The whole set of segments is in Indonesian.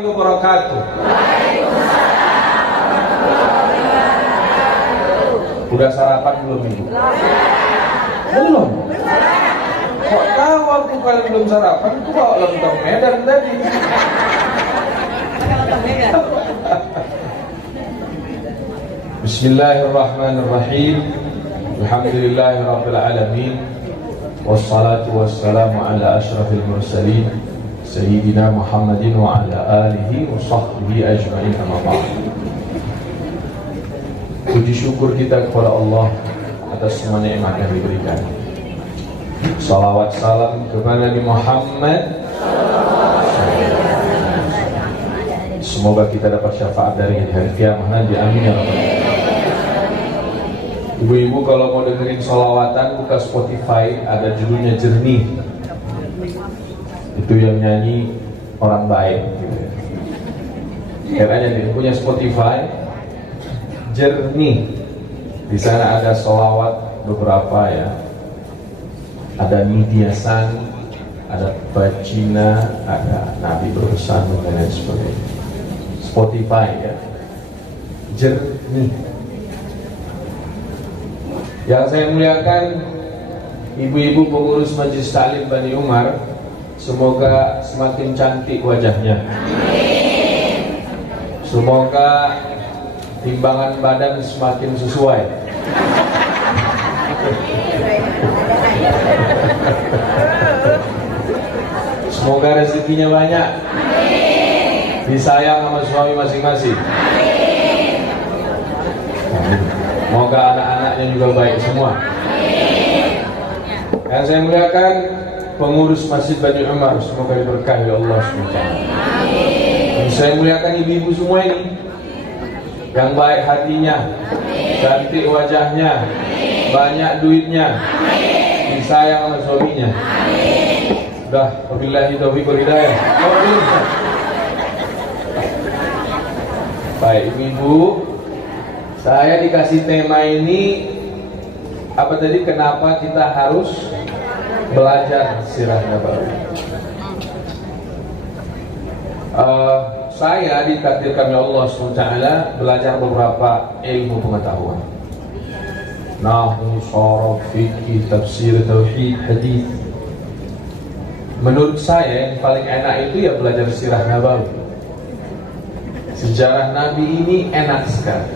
Wabarakatuh. Udah sarapan belum Ibu? Belum. Kok tahu aku kalau belum sarapan? Aku bawa lontong Medan tadi. Bismillahirrahmanirrahim. Alhamdulillahirabbil alamin. Wassalatu wassalamu ala asyrafil mursalin Sayyidina Muhammadin wa ala alihi wa sahbihi ajma'in, amma ba'd. Puji syukur kita kepada Allah atas semua nikmat yang diberikan. Salawat salam kepada Nabi Muhammad. Semoga kita dapat syafaat dari hari kiamat nanti, amin ya rabbal alamin. Ibu-ibu kalau mau dengerin salawatan, buka Spotify, ada judulnya Jernih. Itu yang nyanyi orang baik gitu. Katanya dia punya Spotify Jernih. Di sana ada sholawat beberapa ya. Ada Nidyasan, ada Bacina, ada Nabi Berusan dan lain sebagainya. Spotify ya. Jernih. Yang saya muliakan ibu-ibu pengurus Majelis Taklim Bani Umar, semoga semakin cantik wajahnya. Amin. Semoga timbangan badan semakin sesuai. Semoga rezekinya banyak. Amin. Disayang sama suami masing-masing. Amin. Semoga anak-anaknya juga baik semua. Amin. Yang saya muliakan pengurus Masjid Bani Umar, semoga diberkahi Allah SWT. Amin. Saya muliakan ibu-ibu semua ini, yang baik hatinya, cantik wajahnya, banyak duitnya, disayang sama suaminya. Udah, wabillahi taufiq wal hidayah. Baik ibu-ibu, saya dikasih tema ini apa tadi? Kenapa kita harus belajar sirah Nabawi? Saya ditakdirkan oleh Allah SWT belajar beberapa ilmu pengetahuan. Nahwu, sharaf, fikih, tafsir, tauhid, hadis. Menurut saya yang paling enak itu ya belajar sirah Nabawi. Sejarah Nabi ini enak sekali.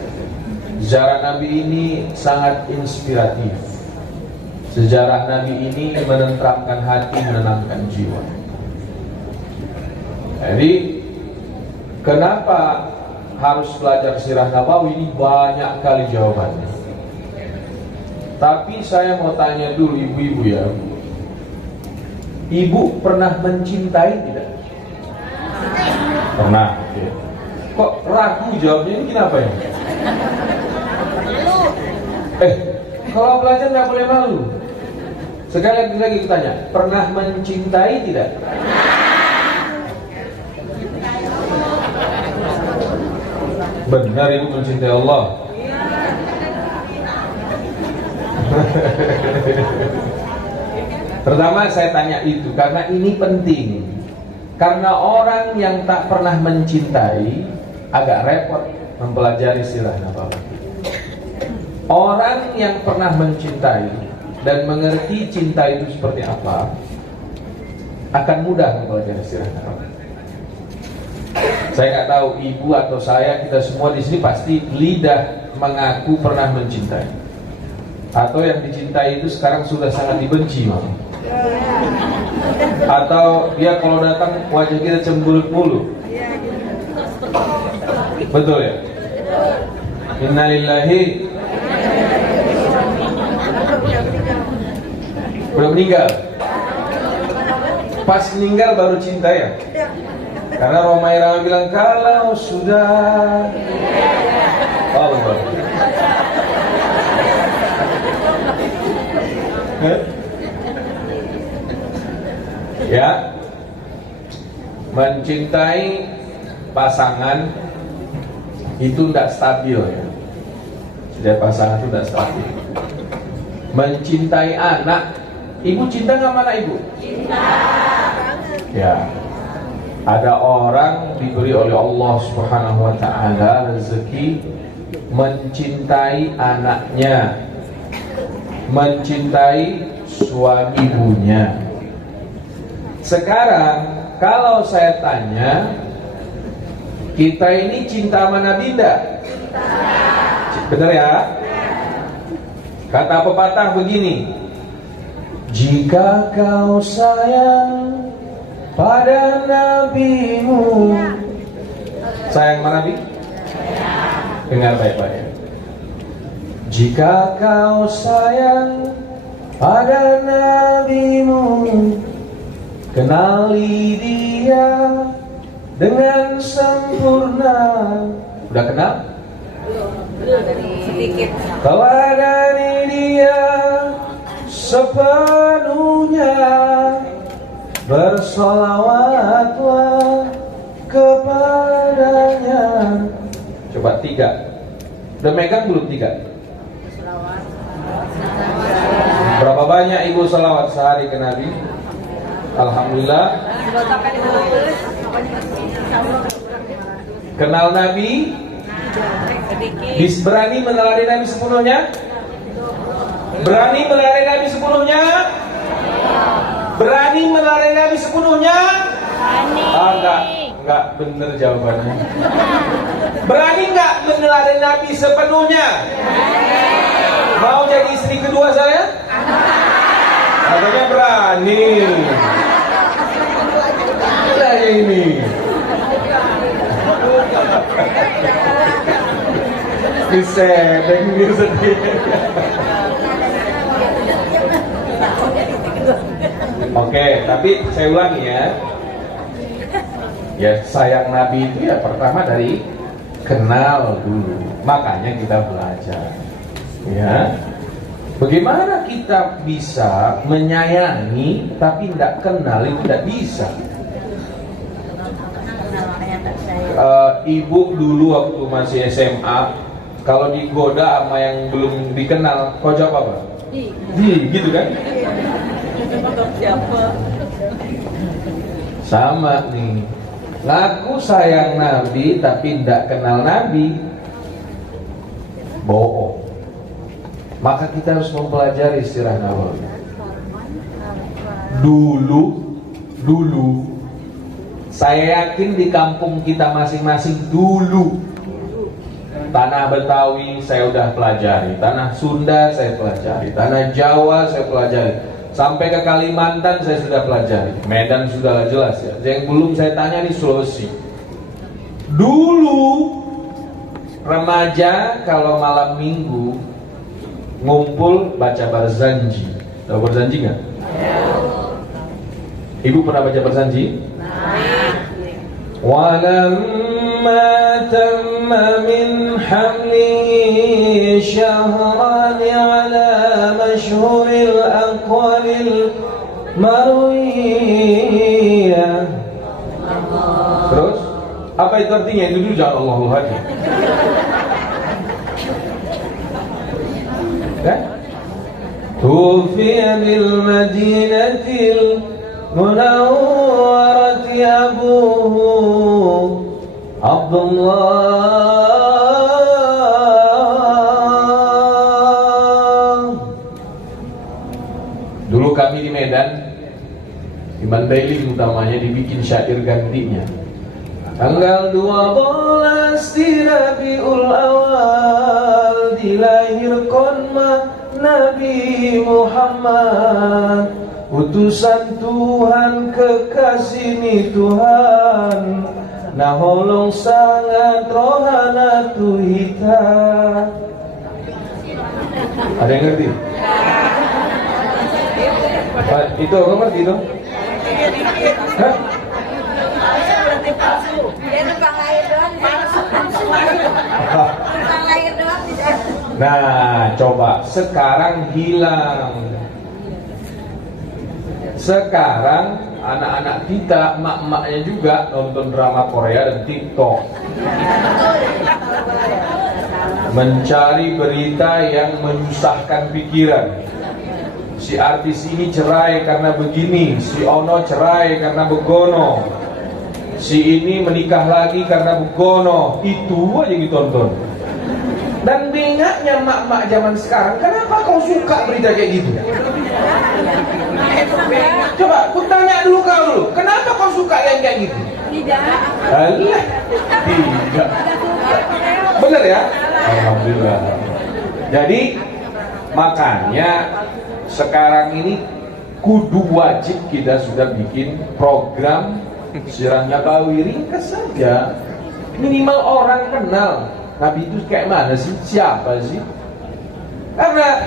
Sejarah Nabi ini sangat inspiratif. Sejarah Nabi ini menenteramkan hati, menenangkan jiwa. Jadi kenapa harus belajar sirah Nabawi ini? Banyak kali jawabannya. Tapi saya mau tanya dulu ibu-ibu ya. Ibu pernah mencintai tidak? Pernah. Ya. Kok ragu jawabnya ini, kenapa ya? Kalau belajar nggak boleh malu. Sekali lagi kita tanya, pernah mencintai tidak? Benar ibu mencintai Allah. Pertama saya tanya itu karena ini penting. Karena orang yang tak pernah mencintai agak repot mempelajari sirah Nabawi. Orang yang pernah mencintai dan mengerti cinta itu seperti apa akan mudah mempelajari sirah Nabawi. Saya nggak tahu ibu atau saya, kita semua di sini pasti lidah mengaku pernah mencintai, atau yang dicintai itu sekarang sudah sangat dibenci malah. Atau dia kalau datang wajah kita cemberut mulu. Betul ya? Innalillahi. Udah meninggal. Pas meninggal baru cinta ya. Karena Roma Irama bilang kalau sudah Allah. Ya, mencintai pasangan itu tidak stabil ya. Sudah pasangan itu tidak stabil. Mencintai anak, ibu cinta nggak mana ibu? Cinta. Ya, ada orang diberi oleh Allah Subhanahu Wa Taala rezeki mencintai anaknya, mencintai suami ibunya. Sekarang kalau saya tanya, kita ini cinta sama Nabi tidak? Benar ya? Kata pepatah begini, jika kau sayang pada nabimu, sayang sama Nabi? Dengar baik-baik. Jika kau sayang pada nabimu, kenali dia dengan sempurna. Udah kenal? Sedikit. Teladani dia sepenuhnya, bersolawatlah kepadanya. Coba 3. Udah megang belum 3? Berapa banyak ibu salawat sehari ke Nabi? Alhamdulillah. Kenal Nabi? Berani meneladani Nabi sepenuhnya? Berani meneladani Nabi sepenuhnya? Berani meneladani Nabi sepenuhnya? Enggak bener jawabannya. Berani enggak meneladani Nabi sepenuhnya? Mau jadi istri kedua saya? Katanya berani. Nah ini. Disedeng dia sendiri. Oke, tapi saya ulangi ya. Ya sayang Nabi itu ya pertama dari kenal dulu. Makanya kita belajar. Ya. Bagaimana kita bisa menyayangi tapi tidak kenal, itu tidak bisa. Ibu dulu waktu masih SMA, kalau digoda sama yang belum dikenal, kau jawab apa? Gitu kan? Sama nih. Ngaku sayang Nabi tapi tidak kenal Nabi, bohong. Maka kita harus mempelajari sirah Nabawi. Dulu saya yakin di kampung kita masing-masing dulu, tanah Betawi saya udah pelajari, tanah Sunda saya pelajari, tanah Jawa saya pelajari, sampai ke Kalimantan saya sudah pelajari, Medan sudah jelas ya. Yang belum saya tanya di Sulawesi. Dulu remaja kalau malam minggu ngumpul baca Barzanji. Tahu Barzanji nggak? Ibu pernah baca Barzanji? Walamma tamma min hamli syahran ala mashhuril aqwalil marwiyah. Terus apa itu artinya? Itu dulu jangan Allahu Akbar. Tufiya bil madinatil munawwarati abuhu Abdullah. Dulu kami di Medan, di Mandailing utamanya, dibikin syair gantinya. Tanggal 12 di Rabiul Awal dilahirkan Nabi Muhammad, utusan Tuhan, kekasih Tuhan, naholong sangat rohana tuhita. Ada yang ngerti? Itu apa ngerti itu? Hah? Nah, coba sekarang hilang. Sekarang anak-anak kita, mak-maknya juga nonton drama Korea dan TikTok, mencari berita yang menyusahkan pikiran. Si artis ini cerai karena begini, si ono cerai karena begono, si ini menikah lagi karena begono. Itu aja ditonton. Dan bengaknya mak-mak zaman sekarang, kenapa kau suka berita kayak gitu? Coba, ku tanya dulu kau dulu, kenapa kau suka yang kayak gitu? Tidak. Alah, tidak. Bener ya? Alhamdulillah. Jadi, makanya sekarang ini kudu wajib kita sudah bikin program Sirah Nabawi ringkas saja. Minimal orang kenal Nabi itu kayak mana sih? Siapa sih? Karena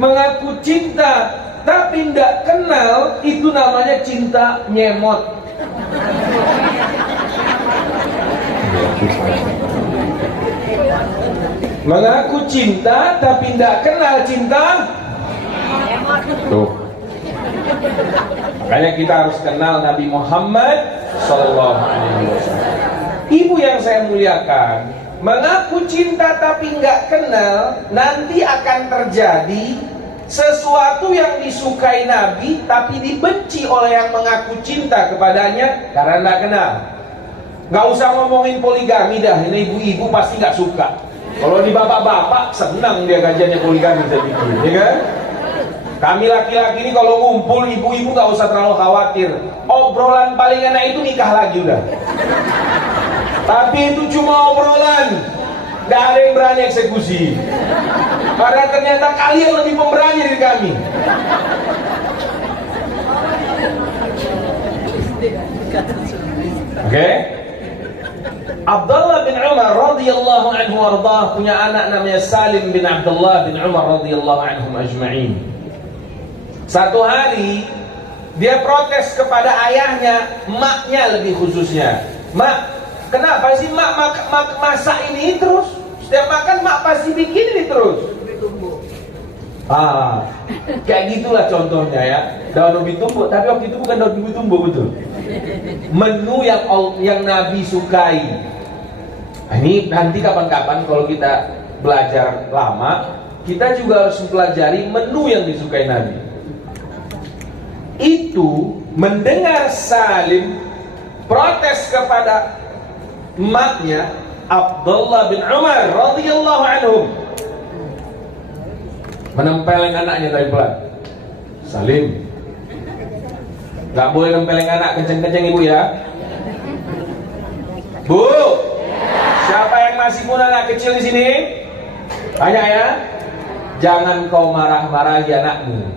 mengaku cinta tapi tidak kenal, itu namanya cinta nyemot. Mengaku cinta tapi tidak kenal cinta tuh. Makanya kita harus kenal Nabi Muhammad Sallallahu Alaihi Wasallam. Ibu yang saya muliakan, mengaku cinta tapi nggak kenal, nanti akan terjadi sesuatu yang disukai Nabi tapi dibenci oleh yang mengaku cinta kepadanya karena nggak kenal. Nggak usah ngomongin poligami dah, ini ibu-ibu pasti nggak suka. Kalau di bapak-bapak senang dia kajiannya poligami, saya pikir, ya kan? Kami laki-laki ini kalau ngumpul, ibu-ibu nggak usah terlalu khawatir. Obrolan paling enak itu nikah lagi udah. Tapi itu cuma obrolan, nggak ada yang berani eksekusi. Karena ternyata kalian lebih pemberani dari kami. Oke? Abdullah bin Umar radhiyallahu anhu warḍah punya anak namanya Salim bin Abdullah bin Umar radhiyallahu anhum ajma'in. Satu hari dia protes kepada ayahnya, maknya lebih khususnya. Mak, kenapa sih mak masak ini terus? Setiap makan mak pasti bikin ini terus. Kayak gitulah contohnya ya. Daun ubi tumbuk, tapi waktu itu bukan daun ubi tumbuk, betul. Menu yang Nabi sukai. Ini nanti kapan-kapan kalau kita belajar lama, kita juga harus mempelajari menu yang disukai Nabi. Itu mendengar Salim protes kepada emaknya Abdullah bin Umar radhiyallahu anhum, menempeleng anaknya dari pelan. Salim, nggak boleh nempeleng anak kenceng-kenceng ibu ya. Bu, siapa yang masih punya anak kecil di sini? Tanya ya. Jangan kau marah-marahi anakmu.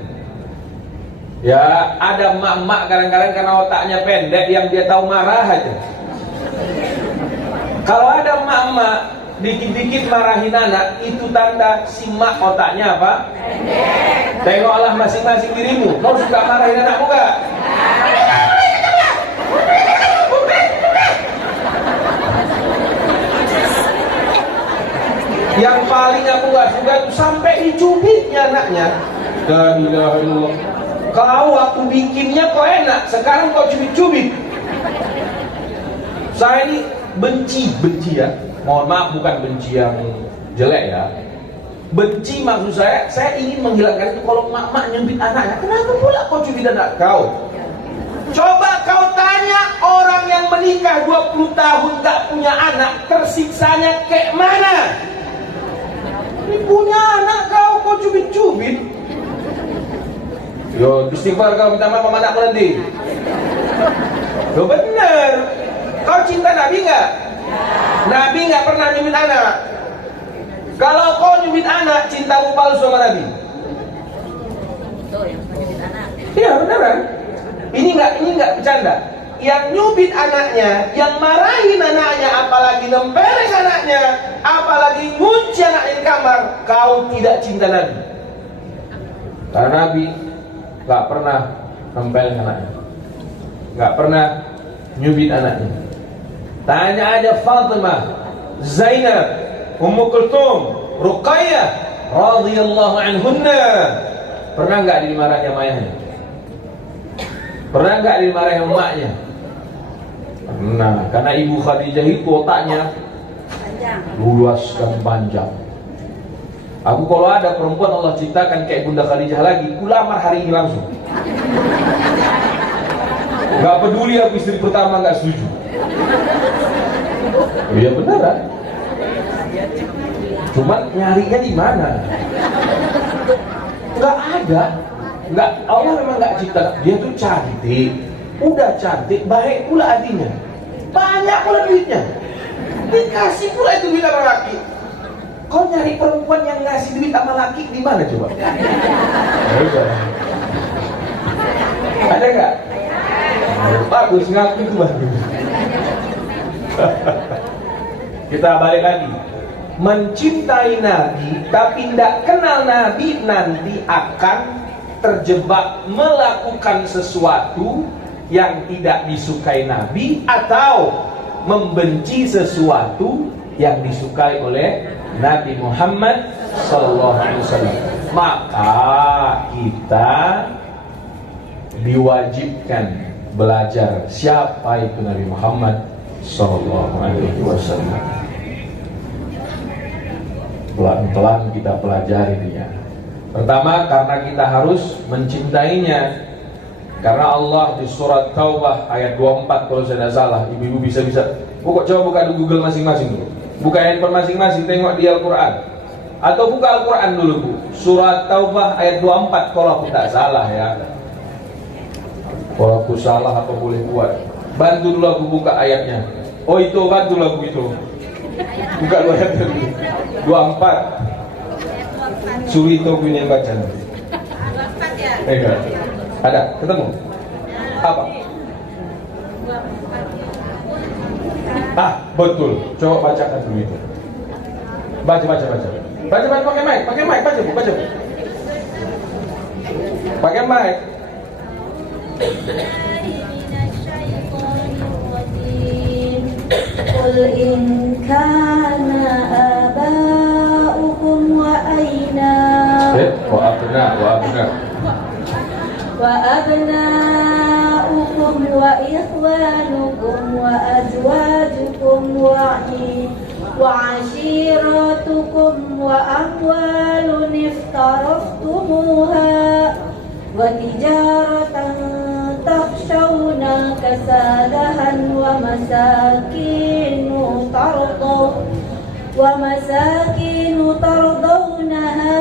Ya, ada emak-emak kadang-kadang karena otaknya pendek yang dia tahu marah aja. Kalau ada emak-emak dikit-dikit marahin anak, itu tanda si emak otaknya apa? Pendek. Tengoklah masing-masing dirimu. Kau suka marahin anakmu gak? Yang paling aku gak suka itu sampai dicubitnya anaknya. La ilaha illallah. Kau waktu bikinnya kok enak, sekarang kau cubit-cubit. Saya ini benci ya. Mohon maaf, bukan benci yang jelek ya. Benci maksud saya ingin menghilangkan itu. Kalau mak-mak nyubit anaknya, kenapa pula kau cubit anak kau? Coba kau tanya orang yang menikah 20 tahun gak punya anak, tersiksanya kayak mana? Ini punya anak kau cubit-cubit. Yo, istighfar kau minta maaf sama anakku nanti. Yo bener. Kau cinta Nabi nggak? Nabi nggak pernah nyubit anak. Kalau kau nyubit anak, cintamu palsu sama Nabi. Iya beneran. Ini nggak bercanda. Yang nyubit anaknya, yang marahin anaknya, apalagi nempeleng anaknya, apalagi ngunci anaknya di kamar, kau tidak cinta Nabi. Karena Nabi gak pernah nempeleng anaknya. nggak pernah nyubit anaknya. Tanya aja Fatimah, Zainab, Ummu Kulthum, Ruqayyah radhiyallahu anhunna, pernah nggak dimarahi sama ayahnya? Pernah nggak dimarahi sama emaknya? Pernah, karena Ibu Khadijah itu otaknya luas dan panjang. Aku kalau ada perempuan Allah ciptakan kayak Bunda Khadijah lagi, ku lamar hari ini langsung. Gak peduli aku istri pertama gak setuju. Iya beneran. Cuman nyarinya di mana? Gak ada. Gak, Allah memang gak cipta. Dia tuh cantik. Udah cantik, baik pula hatinya. Banyak pula duitnya. Dikasih pula itu duit sama laki. Kau nyari perempuan yang ngasih duit sama laki di mana coba? Ada nggak? Bagus, ngaku itu bagus. Kita balik lagi. Mencintai Nabi tapi tidak kenal Nabi nanti akan terjebak melakukan sesuatu yang tidak disukai Nabi atau membenci sesuatu yang disukai oleh Nabi Muhammad SAW. Maka kita diwajibkan belajar siapa itu Nabi Muhammad SAW. Pelan-pelan kita pelajari dia. Pertama, karena kita harus mencintainya. Karena Allah di surat Taubah ayat 24 kalau saya tidak salah, ibu-ibu bisa-bisa coba buka di Google masing-masing dulu. Buka handphone masing-masing, tengok di Al-Quran. Atau buka Al-Quran dulu Bu. Surat Taubah ayat 24 kalau aku tak salah ya. Kalau aku salah apa boleh buat. Bantu dulu aku buka ayatnya. Oh itu, bantu dulu aku itu. Buka dulu ayatnya dulu. 24. Surito punya yang baca. Enggak. Ada, ketemu? Apa? Betul. Coba bacakan dulu itu. Baca pakai mic, baca Bu. Pakai mic. Qul in kana aba'ukum wa aina wa abna'ukum wa ikhwanukum wa azwajukum wa ashiratukum wa amwalun iftaraftumuha wa tijaratan takhshawna kasadahan wa masakinu tardawnaha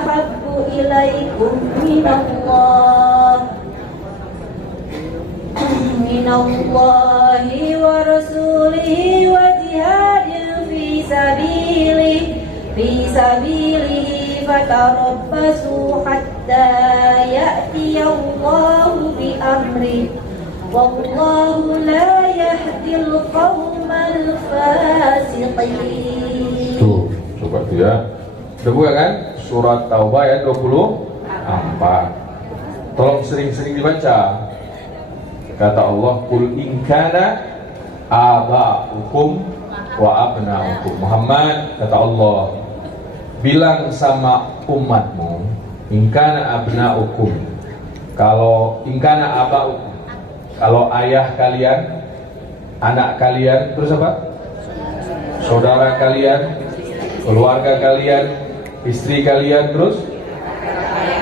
ahabbu ilaikum minallahi wa rasulihi wa jihadin fi sabilihi fatarabbasu hatta ya'tiyallahu bi amri wallahu la yahdil qawmal fasiqin. Tuh, coba tuh ya. Udah buka kan? Surat Taubah ayat 24. Tolong sering-sering dibaca. Kata Allah, "Qul in kana aba'ukum wa abna'ukum." Muhammad, kata Allah, bilang sama umatmu, in kana abna'ukum. Kalau in kana aba'ukum, kalau ayah kalian, anak kalian, terus apa? Saudara kalian, keluarga kalian, istri kalian, terus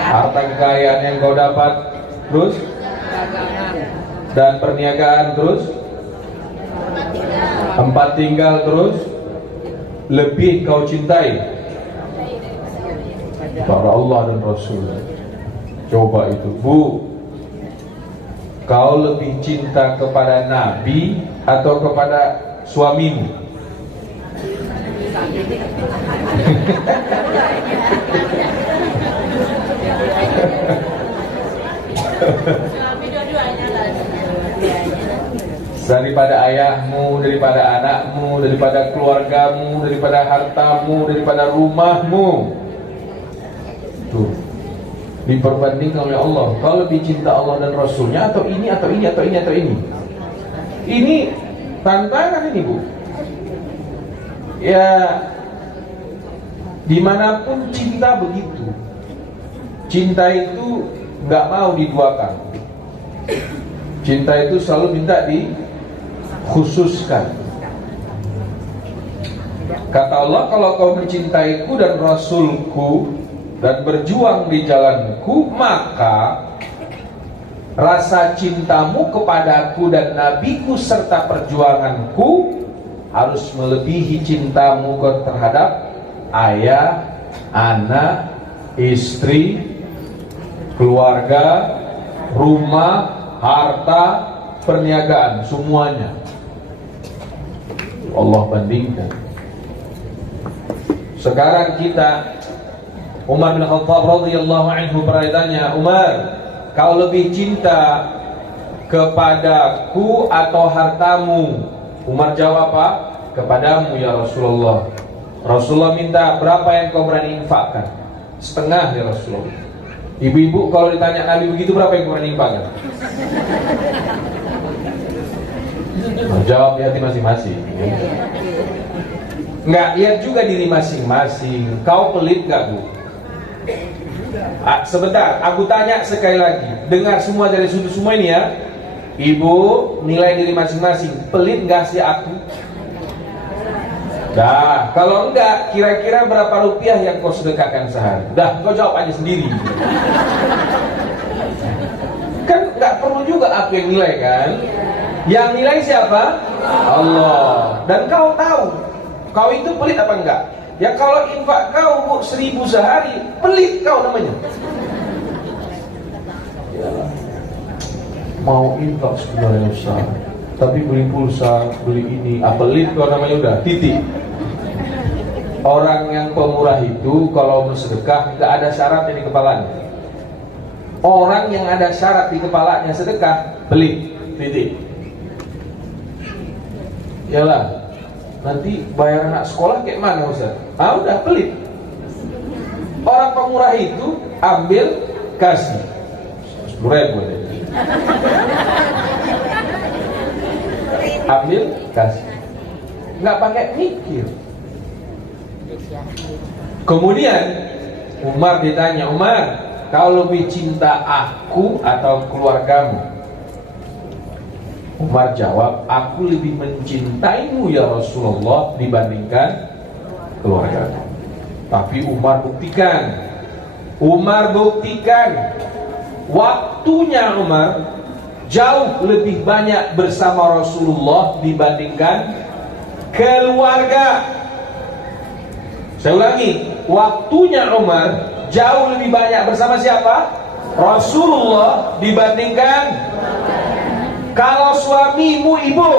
harta kekayaan yang kau dapat, terus dan perniagaan, terus tempat tinggal, terus lebih kau cintai para Allah dan Rasul. Coba itu Bu, kau lebih cinta kepada Nabi atau kepada suamimu? Daripada ayahmu, daripada anakmu, daripada keluargamu, daripada hartamu, daripada rumahmu. Tuh. diperbandingkan oleh Allah. Kau lebih cinta Allah dan Rasulnya atau ini, atau ini, atau ini, atau ini? Ini tantangan ini, Bu. Ya, dimanapun cinta begitu. Cinta itu nggak mau diduakan. Cinta itu selalu minta dikhususkan. Kata Allah, kalau kau mencintaiku dan Rasulku dan berjuang di jalanku, maka rasa cintamu kepadaku dan nabiku serta perjuanganku harus melebihi cintamu terhadap ayah, anak, istri, keluarga, rumah, harta, perniagaan, semuanya. Allah bandingkan. Sekarang kita, Umar bin Khattab radhiyallahu anhu bertanya, Umar, kau lebih cinta kepadaku atau hartamu? Umar jawab apa? Kepadamu ya Rasulullah. Rasulullah minta, berapa yang kau berani infakkan? Setengah ya Rasulullah. Ibu-ibu kalau ditanya Nabi begitu, berapa yang kau berani infakkan? Jawab di hati masing-masing. Enggak, lihat juga diri masing-masing. Kau pelit gak, Bu? Sebentar, aku tanya sekali lagi. Dengar semua dari sudut semua ini ya. Ibu, nilai diri masing-masing. Pelit gak sih aku? Dah, kalau enggak, kira-kira berapa rupiah yang kau sedekahkan sehari? Dah, kau jawab aja sendiri. Kan gak perlu juga aku yang nilai kan? Yang nilai siapa? Allah. Dan kau tahu kau itu pelit apa enggak? Ya kalau infak kau, Bu, 1.000 sehari, pelit kau namanya. Ya, mau infak sebenarnya Ustaz, tapi beli pulsa, beli ini, pelit kau namanya, udah, titik. Orang yang pemurah itu kalau bersedekah enggak ada syaratnya di kepalanya. Orang yang ada syarat di kepalanya sedekah, pelit, titik. Yalah, nanti bayar anak sekolah kayak mana Ustaz? Udah, pelit. Orang pemurah itu ambil, kasih 10.000 aja. Ambil, kasih, nggak pakai mikir. Kemudian Umar ditanya, Umar, kau lebih cinta aku atau keluargamu? Umar jawab, aku lebih mencintaimu ya Rasulullah dibandingkan keluarga. Tapi Umar buktikan waktunya Umar jauh lebih banyak bersama Rasulullah dibandingkan keluarga. Saya ulangi, waktunya Umar jauh lebih banyak bersama siapa? Rasulullah dibandingkan. Kalau suamimu, ibu,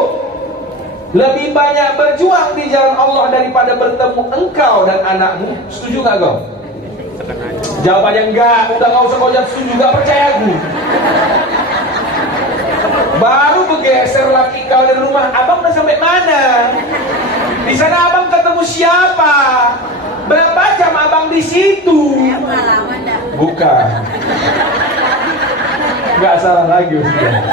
lebih banyak berjuang di jalan Allah daripada bertemu engkau dan anakmu, setuju gak kau? Jawab aja enggak, udah gak usah kau jawab setuju, gak percaya aku. Baru bergeser laki kau dari rumah, abang udah sampai mana? Di sana abang ketemu siapa? Berapa jam abang di situ? Bukan. Gak salah lagi Ustaz.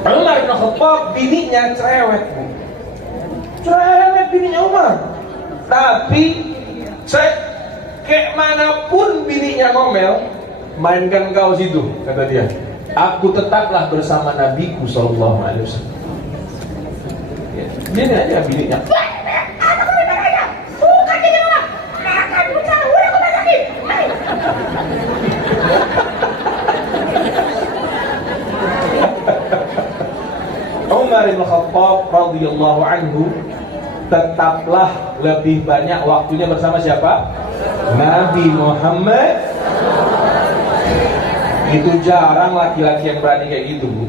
Umar bin Khattab bininya cerewet, Bu. Cerewet bininya Umar. Tapi kayak manapun bininya ngomel, mainkan kau situ, kata dia. Aku tetaplah bersama Nabiku sallallahu alaihi wasallam. Ini aja bininya. Umar bin Khattab radhiyallahu anhu tetaplah lebih banyak waktunya bersama siapa? Nabi Muhammad. Itu jarang laki-laki yang berani kayak gitu, Bu.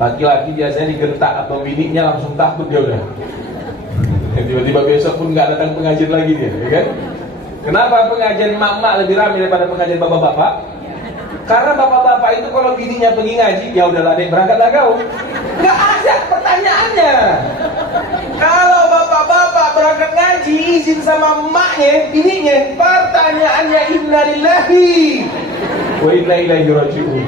Laki-laki biasanya digentak atau bininya langsung takut dia udah. Tiba-tiba besok pun nggak datang pengajian lagi dia, ya kan? Kenapa pengajian mak-mak lebih ramai daripada pengajian bapak-bapak? Karena bapak-bapak itu kalau bininya pergi ngaji, ya udahlah deh, berangkatlah kau. Nggak ada pertanyaannya. Kalau bapak-bapak berangkat ngaji, ngaji izin sama emaknya, bininya, pertanyaannya inna lillahi wa inna ilaihi raji'un.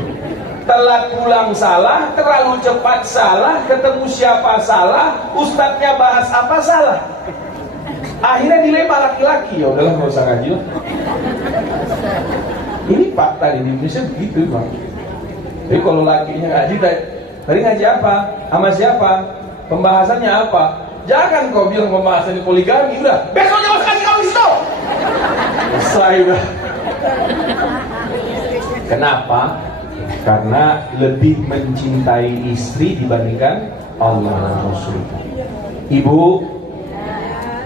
Telat pulang salah, terlalu cepat salah, ketemu siapa salah, ustadznya bahas apa salah. Akhirnya dilema laki-laki, ya udahlah nggak usah ngaji lah. Ini fakta di Indonesia begitu, Bang. Jadi kalau lakinya ngaji, tadi ngaji apa? Sama siapa? Pembahasannya apa? Jangan kau bilang pembahasannya poligami, udah besoknya harus kasih kau itu. Selesai udah. Kenapa? Karena lebih mencintai istri dibandingkan Allah dan Rasul. Ibu,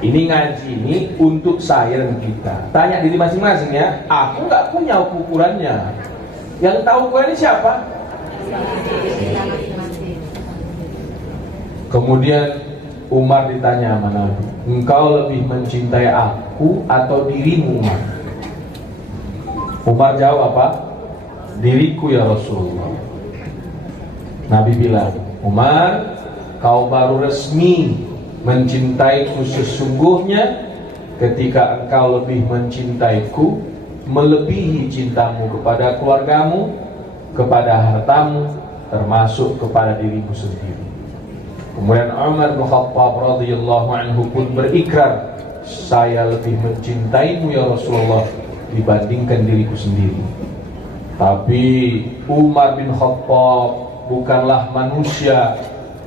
ini ngaji ini untuk saya dan kita. Tanya diri masing-masing ya. Aku nggak punya ukurannya. Yang tahu ukurannya siapa? Kemudian Umar ditanya sama Nabi, engkau lebih mencintai aku atau dirimu, Umar? Umar jawab apa? Diriku ya Rasulullah. Nabi bilang, Umar, kau baru resmi mencintaiku sesungguhnya ketika engkau lebih mencintaiku melebihi cintamu kepada keluargamu, kepada hartamu, termasuk kepada dirimu sendiri. Kemudian Umar bin Khattab radhiyallahu anhu pun berikrar, saya lebih mencintaimu ya Rasulullah dibandingkan diriku sendiri. Tapi Umar bin Khattab bukanlah manusia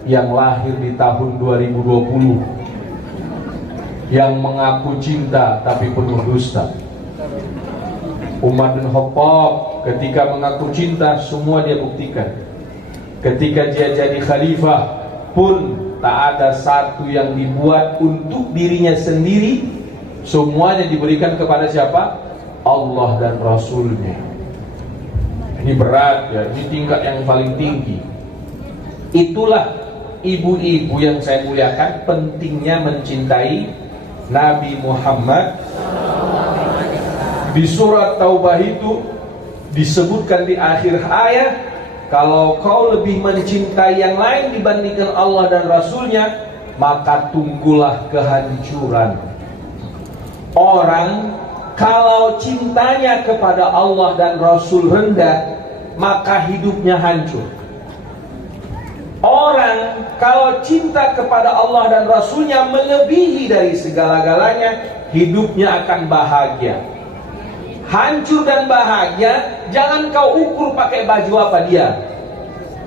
yang lahir di tahun 2020 yang mengaku cinta tapi penuh dusta. Umar bin Khattab ketika mengaku cinta semua dia buktikan. Ketika dia jadi khalifah pun tak ada satu yang dibuat untuk dirinya sendiri, semuanya diberikan kepada siapa? Allah dan Rasulnya. Ini berat ya, ini tingkat yang paling tinggi. Itulah ibu-ibu yang saya muliakan, pentingnya mencintai Nabi Muhammad. Di surat Taubah itu disebutkan di akhir ayat, kalau kau lebih mencintai yang lain dibandingkan Allah dan Rasulnya, maka tunggulah kehancuran. Orang kalau cintanya kepada Allah dan Rasul rendah, maka hidupnya hancur. Orang kalau cinta kepada Allah dan Rasulnya melebihi dari segala-galanya, hidupnya akan bahagia. Hancur dan bahagia, jangan kau ukur pakai baju apa dia.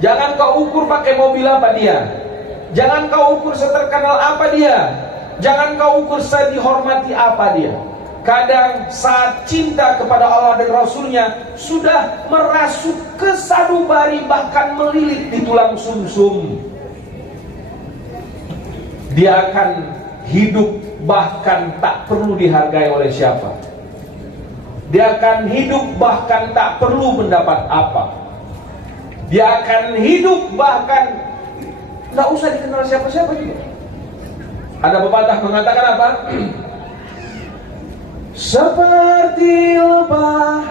Jangan kau ukur pakai mobil apa dia. Jangan kau ukur seterkenal apa dia. Jangan kau ukur sedihormati apa dia. Kadang saat cinta kepada Allah dan Rasulnya sudah merasuk ke sanubari, bahkan melilit di tulang sumsum, dia akan hidup bahkan tak perlu dihargai oleh siapa. Dia akan hidup bahkan tak perlu mendapat apa. Dia akan hidup bahkan tak usah dikenal siapa-siapa juga. Ada pepatah mengatakan apa? Seperti lebah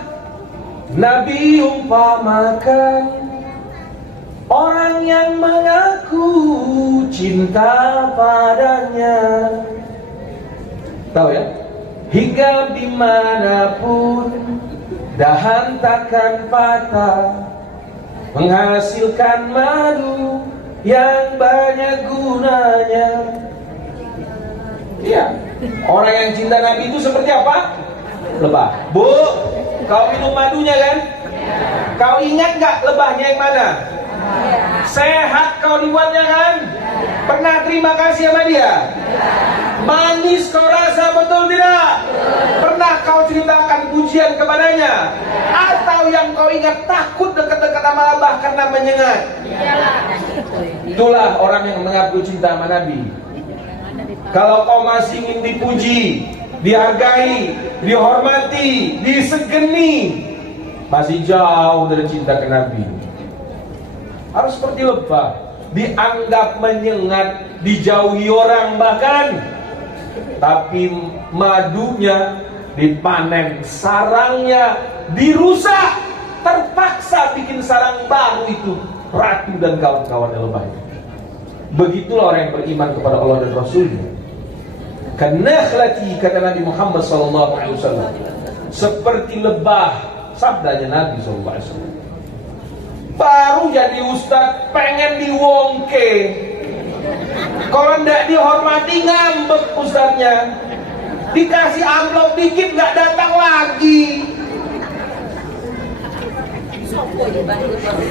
Nabi umpamakan orang yang mengaku cinta padanya. Tahu ya? Hingga dimanapun dahan takkan patah, menghasilkan madu yang banyak gunanya. Iya, orang yang cinta Nabi itu seperti apa? Lebah. Bu, kau minum madunya kan? Kau ingat gak lebahnya yang mana? Sehat kau dibuatnya kan? Pernah terima kasih sama dia? Manis kau rasa, betul tidak? Pernah kau ceritakan pujian kepadanya? Atau yang kau ingat takut dekat-dekat sama lebah karena menyengat? Itulah orang yang mengaku cinta sama Nabi. Kalau kau masih ingin dipuji, dihargai, dihormati, disegeni, masih jauh dari cinta ke Nabi. Harus seperti lebah, dianggap menyengat, dijauhi orang bahkan, tapi madunya dipanen, sarangnya dirusak, terpaksa bikin sarang baru itu ratu dan kawan-kawannya lebahnya. Begitulah orang yang beriman kepada Allah dan Rasulnya. Kanakhlati, kata Nabi Muhammad SAW, seperti lebah, sabdanya Nabi SAW. Baru jadi ustaz pengen diwongke, kalau ndak dihormati ngambek ustaznya, dikasih amplop dikit nggak datang lagi.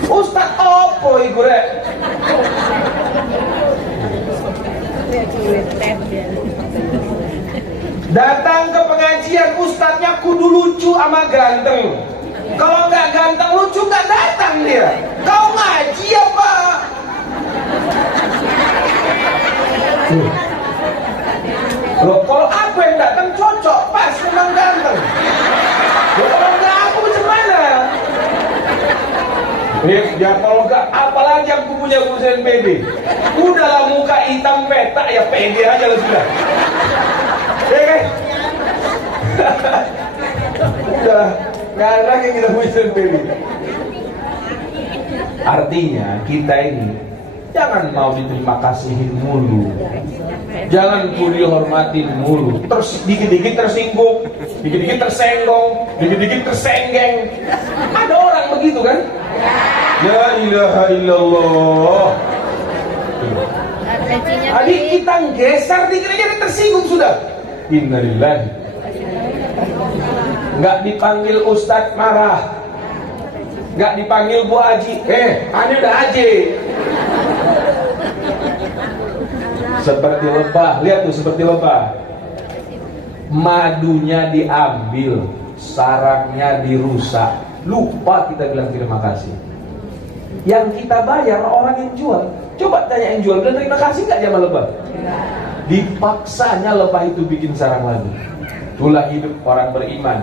Ustaz opo iku rek? Datang ke pengajian ustaznya kudu lucu sama ganteng. Kalau nggak ganteng lucu nggak datang dia. Kau ngaji apa? Loh, kalau aku yang datang cocok, pas memang ganteng. Loh, kalau nggak aku macam mana? Ya kalau nggak, apalagi aku punya urusan PD. Udahlah muka hitam petak ya PD aja lah sudah. Ya kan? Udah. Nggak ada lagi kita urusan PD. Artinya kita ini jangan mau diterima kasihin mulu, jangan dihormatin mulu. Terus dikit-dikit tersinggung, dikit-dikit tersenggong, dikit-dikit tersenggeng. Ada orang begitu kan? La ilaha illallah. Adik kita geser dikit-dikit tersinggung sudah. Innalillahi. Nggak dipanggil Ustadz marah, nggak dipanggil Bu Haji, ini udah Haji. Seperti lebah, lihat tuh seperti lebah. Madunya diambil, sarangnya dirusak, lupa kita bilang terima kasih. Yang kita bayar orang yang jual. Coba tanya yang jual, bilang terima kasih nggak dia sama lebah? Dipaksanya lebah itu bikin sarang lagi. Itulah hidup orang beriman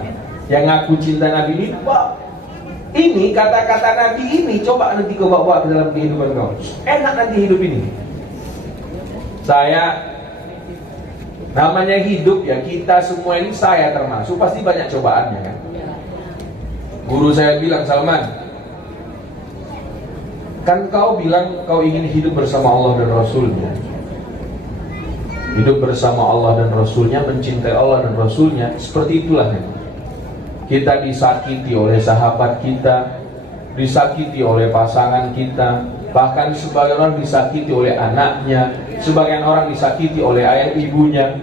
yang ngaku cinta Nabi ini. Pak, ini kata-kata Nabi ini coba nanti kau bawa ke dalam kehidupan kau. Enak nanti hidup ini. Saya, namanya hidup ya, kita semua ini, saya termasuk, pasti banyak cobaannya kan. Guru saya bilang, Salman, kan kau bilang kau ingin hidup bersama Allah dan Rasulnya. Hidup bersama Allah dan Rasulnya, mencintai Allah dan Rasulnya, seperti itulah kan. Kita disakiti oleh sahabat kita, disakiti oleh pasangan kita, bahkan sebagian orang disakiti oleh anaknya, sebagian orang disakiti oleh ayah ibunya.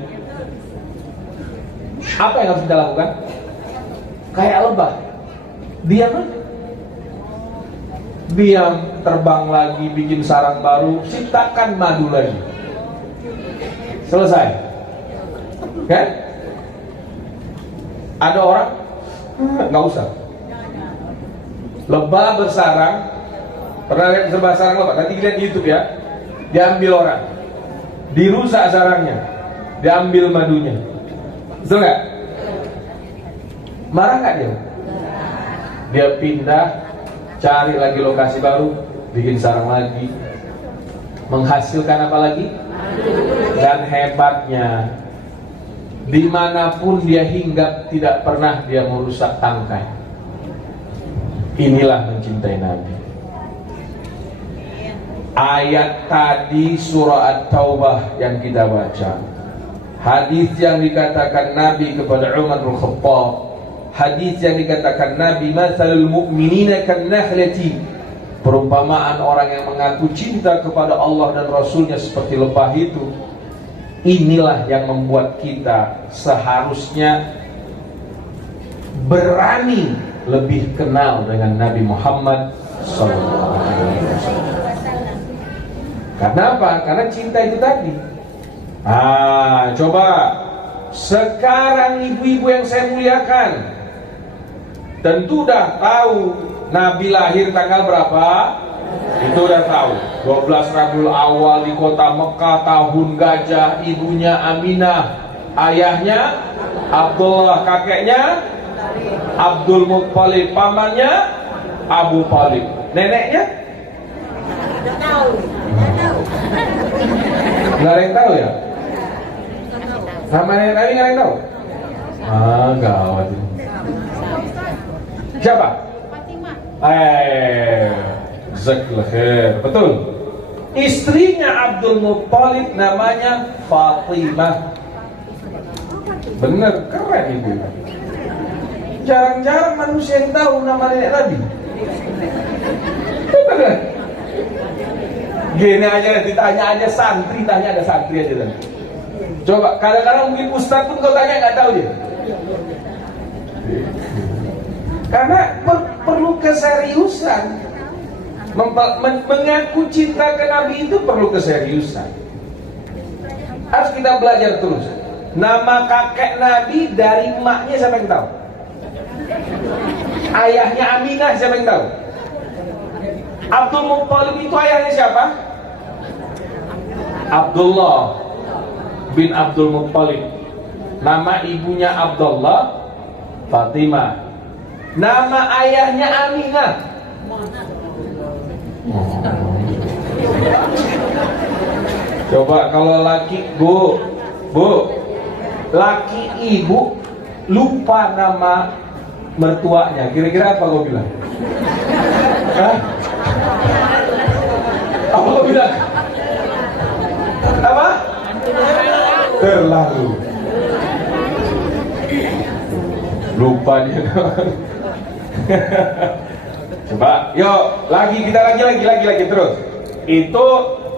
Apa yang harus kita lakukan? Kayak lebah, diam aja. Diam, terbang lagi, bikin sarang baru, ciptakan madu lagi. Selesai. Kan? Ada orang nggak usah. Lebah bersarang, pernah lihat sebuah sarang lebah? Nanti lihat di YouTube ya. Diambil orang, dirusak sarangnya, diambil madunya. Betul nggak? Marah nggak dia? Dia pindah, cari lagi lokasi baru, bikin sarang lagi, menghasilkan apa lagi? Dan hebatnya, dimanapun dia hinggap tidak pernah dia merusak tangkai. Inilah mencintai Nabi. Ayat tadi surah At-Taubah yang kita baca, hadis yang dikatakan Nabi kepada Umar bin Khattab, hadis yang dikatakan Nabi, matsalul mu'minina kan-nakhlati, perumpamaan orang yang mengaku cinta kepada Allah dan Rasulnya seperti lebah itu. Inilah yang membuat kita seharusnya berani lebih kenal dengan Nabi Muhammad SAW. Karena apa? Karena cinta itu tadi. Coba sekarang ibu-ibu yang saya muliakan, tentu udah tahu Nabi lahir tanggal berapa? Itu udah tahu. 12 Rabiul Awal di kota Mekah, tahun gajah, ibunya Aminah, ayahnya Abdullah, kakeknya Abdul Muttalib, pamannya Abu Talib, neneknya nggak ada yang tahu ya? Nama nenek Nabi nggak ada yang tahu? Gawat. Siapa? Jazakallah khair. Betul. Istrinya Abdul Muttalib namanya Fatimah. Bener, keren ibu. Jarang-jarang manusia yang tahu nama nenek Nabi. Bener. Gini aja, ditanya aja santri, tanya ada santri aja dan. Coba, kadang-kadang mungkin ustaz pun kau tanya nggak tahu dia. Karena perlu keseriusan. Mengaku cinta ke Nabi itu perlu keseriusan. Harus kita belajar terus. Nama kakek Nabi dari emaknya siapa yang tahu? Ayahnya Aminah siapa yang tahu? Abdul Muttalib itu ayahnya siapa? Abdullah bin Abdul Muttalib. Nama ibunya Abdullah, Fatimah. Nama ayahnya Aminah. Coba kalau laki, bu, laki ibu lupa nama mertuanya, kira-kira apa kau bilang? Hah? Apa kau bilang? Apa? Terlalu. Lupa dia. Coba, yuk, kita lagi terus. Itu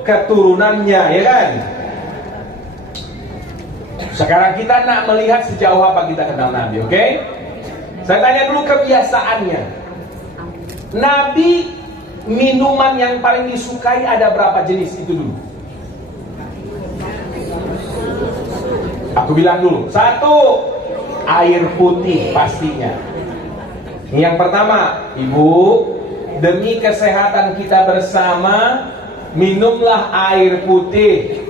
keturunannya, ya kan? Sekarang kita nak melihat sejauh apa kita kenal Nabi, oke? Saya tanya dulu kebiasaannya. Nabi minuman yang paling disukai ada berapa jenis itu dulu? Aku bilang dulu. 1, air putih pastinya. Yang pertama, Ibu, demi kesehatan kita bersama, minumlah air putih.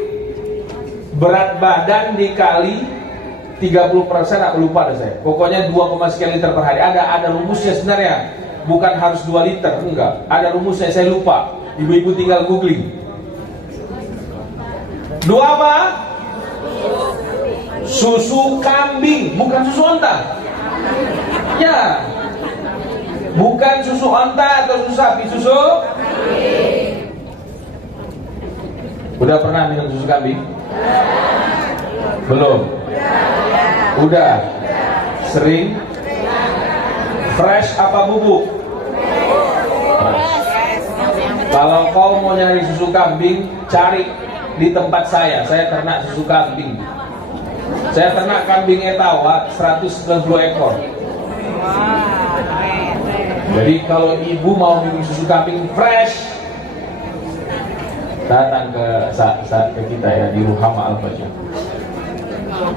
Berat badan dikali 30%, aku lupa dah saya. Pokoknya 2, sekian liter per hari. Ada rumusnya sebenarnya. Bukan harus 2 liter, enggak. Ada rumusnya, saya lupa. Ibu-ibu tinggal googling. 2 apa? Susu kambing, bukan susu onta. Ya, bukan susu onta atau susu sapi, susu kambing. Udah pernah minum susu kambing? Belum? Udah? Sering? Fresh apa bubuk? Kalau kau mau nyari susu kambing, cari di tempat saya ternak susu kambing. Saya ternak kambing etawa 190 ekor. Jadi kalau ibu mau minum susu kambing fresh, datang ke kita ya di Ruhama Al-Fajr.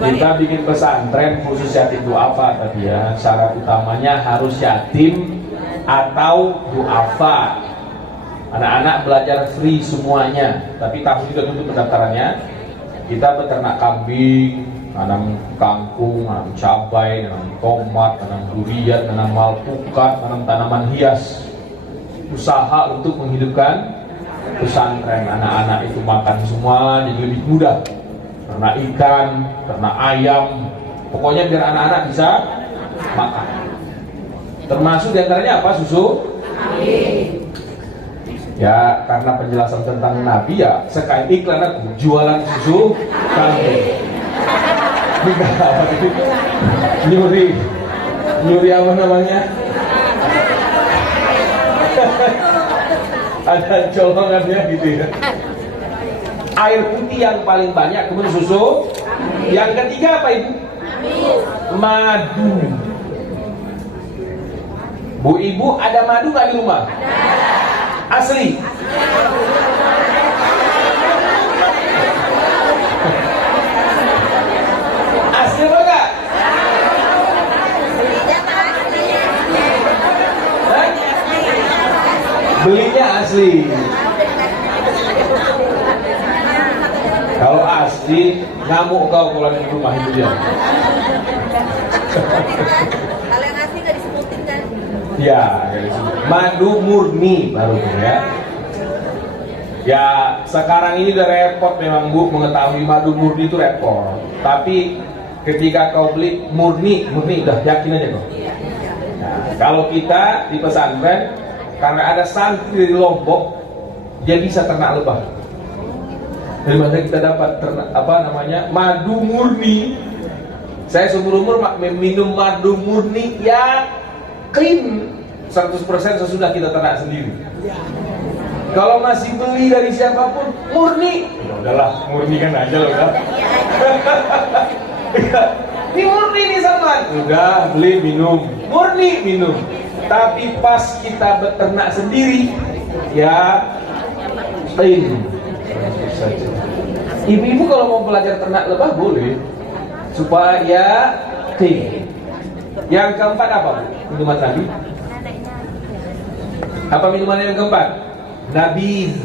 Kita bikin pesantren khusus yatim duafa tadi ya. Syarat utamanya harus yatim atau duafa. Anak-anak belajar free semuanya, tapi tahun juga tutup pendaftarannya. Kita beternak kambing, nanam kangkung, nanam cabai, nanam tomat, nanam durian, nanam alpukat, nanam tanaman hias. Usaha untuk menghidupkan pesantren. Anak-anak itu makan semua jadi lebih mudah. Ternak ikan, ternak ayam, pokoknya biar anak-anak bisa makan. Termasuk diantaranya apa? Susu kambing. Ya karena penjelasan tentang Nabi ya sekali iklan aku jualan susu kambing. Nyuri apa namanya? Ada colongannya gitu ya. Air putih yang paling banyak, kemudian susu. Yang ketiga apa Ibu? Madu. Bu Ibu ada madu nggak di rumah? Asli. Asli apa enggak? Belinya asli. Kalau asli ngamuk kau kalau di rumah itu dia. Kalau yang asli nggak disebutin kan? Ya, madu murni baru ya. Ya sekarang ini udah repot memang Bu, mengetahui madu murni itu repot. Tapi ketika kau beli murni udah yakin aja kau. Nah, kalau kita di pesantren karena ada santri dari Lombok, dia bisa ternak lebah. Dari mana kita dapat ternak, madu murni Saya seumur umur minum madu murni ya clean 100% sesudah kita ternak sendiri. Kalau masih beli dari siapapun murni, ya udahlah murni kan aja loh kan. Ini murni nih sama, udah beli minum, murni minum. Tapi pas kita beternak sendiri, ya clean 100%. Ibu-ibu kalau mau belajar ternak lebah boleh, supaya clean. Yang keempat apa? Minuman Nabi. Apa minuman yang keempat? Nabiz.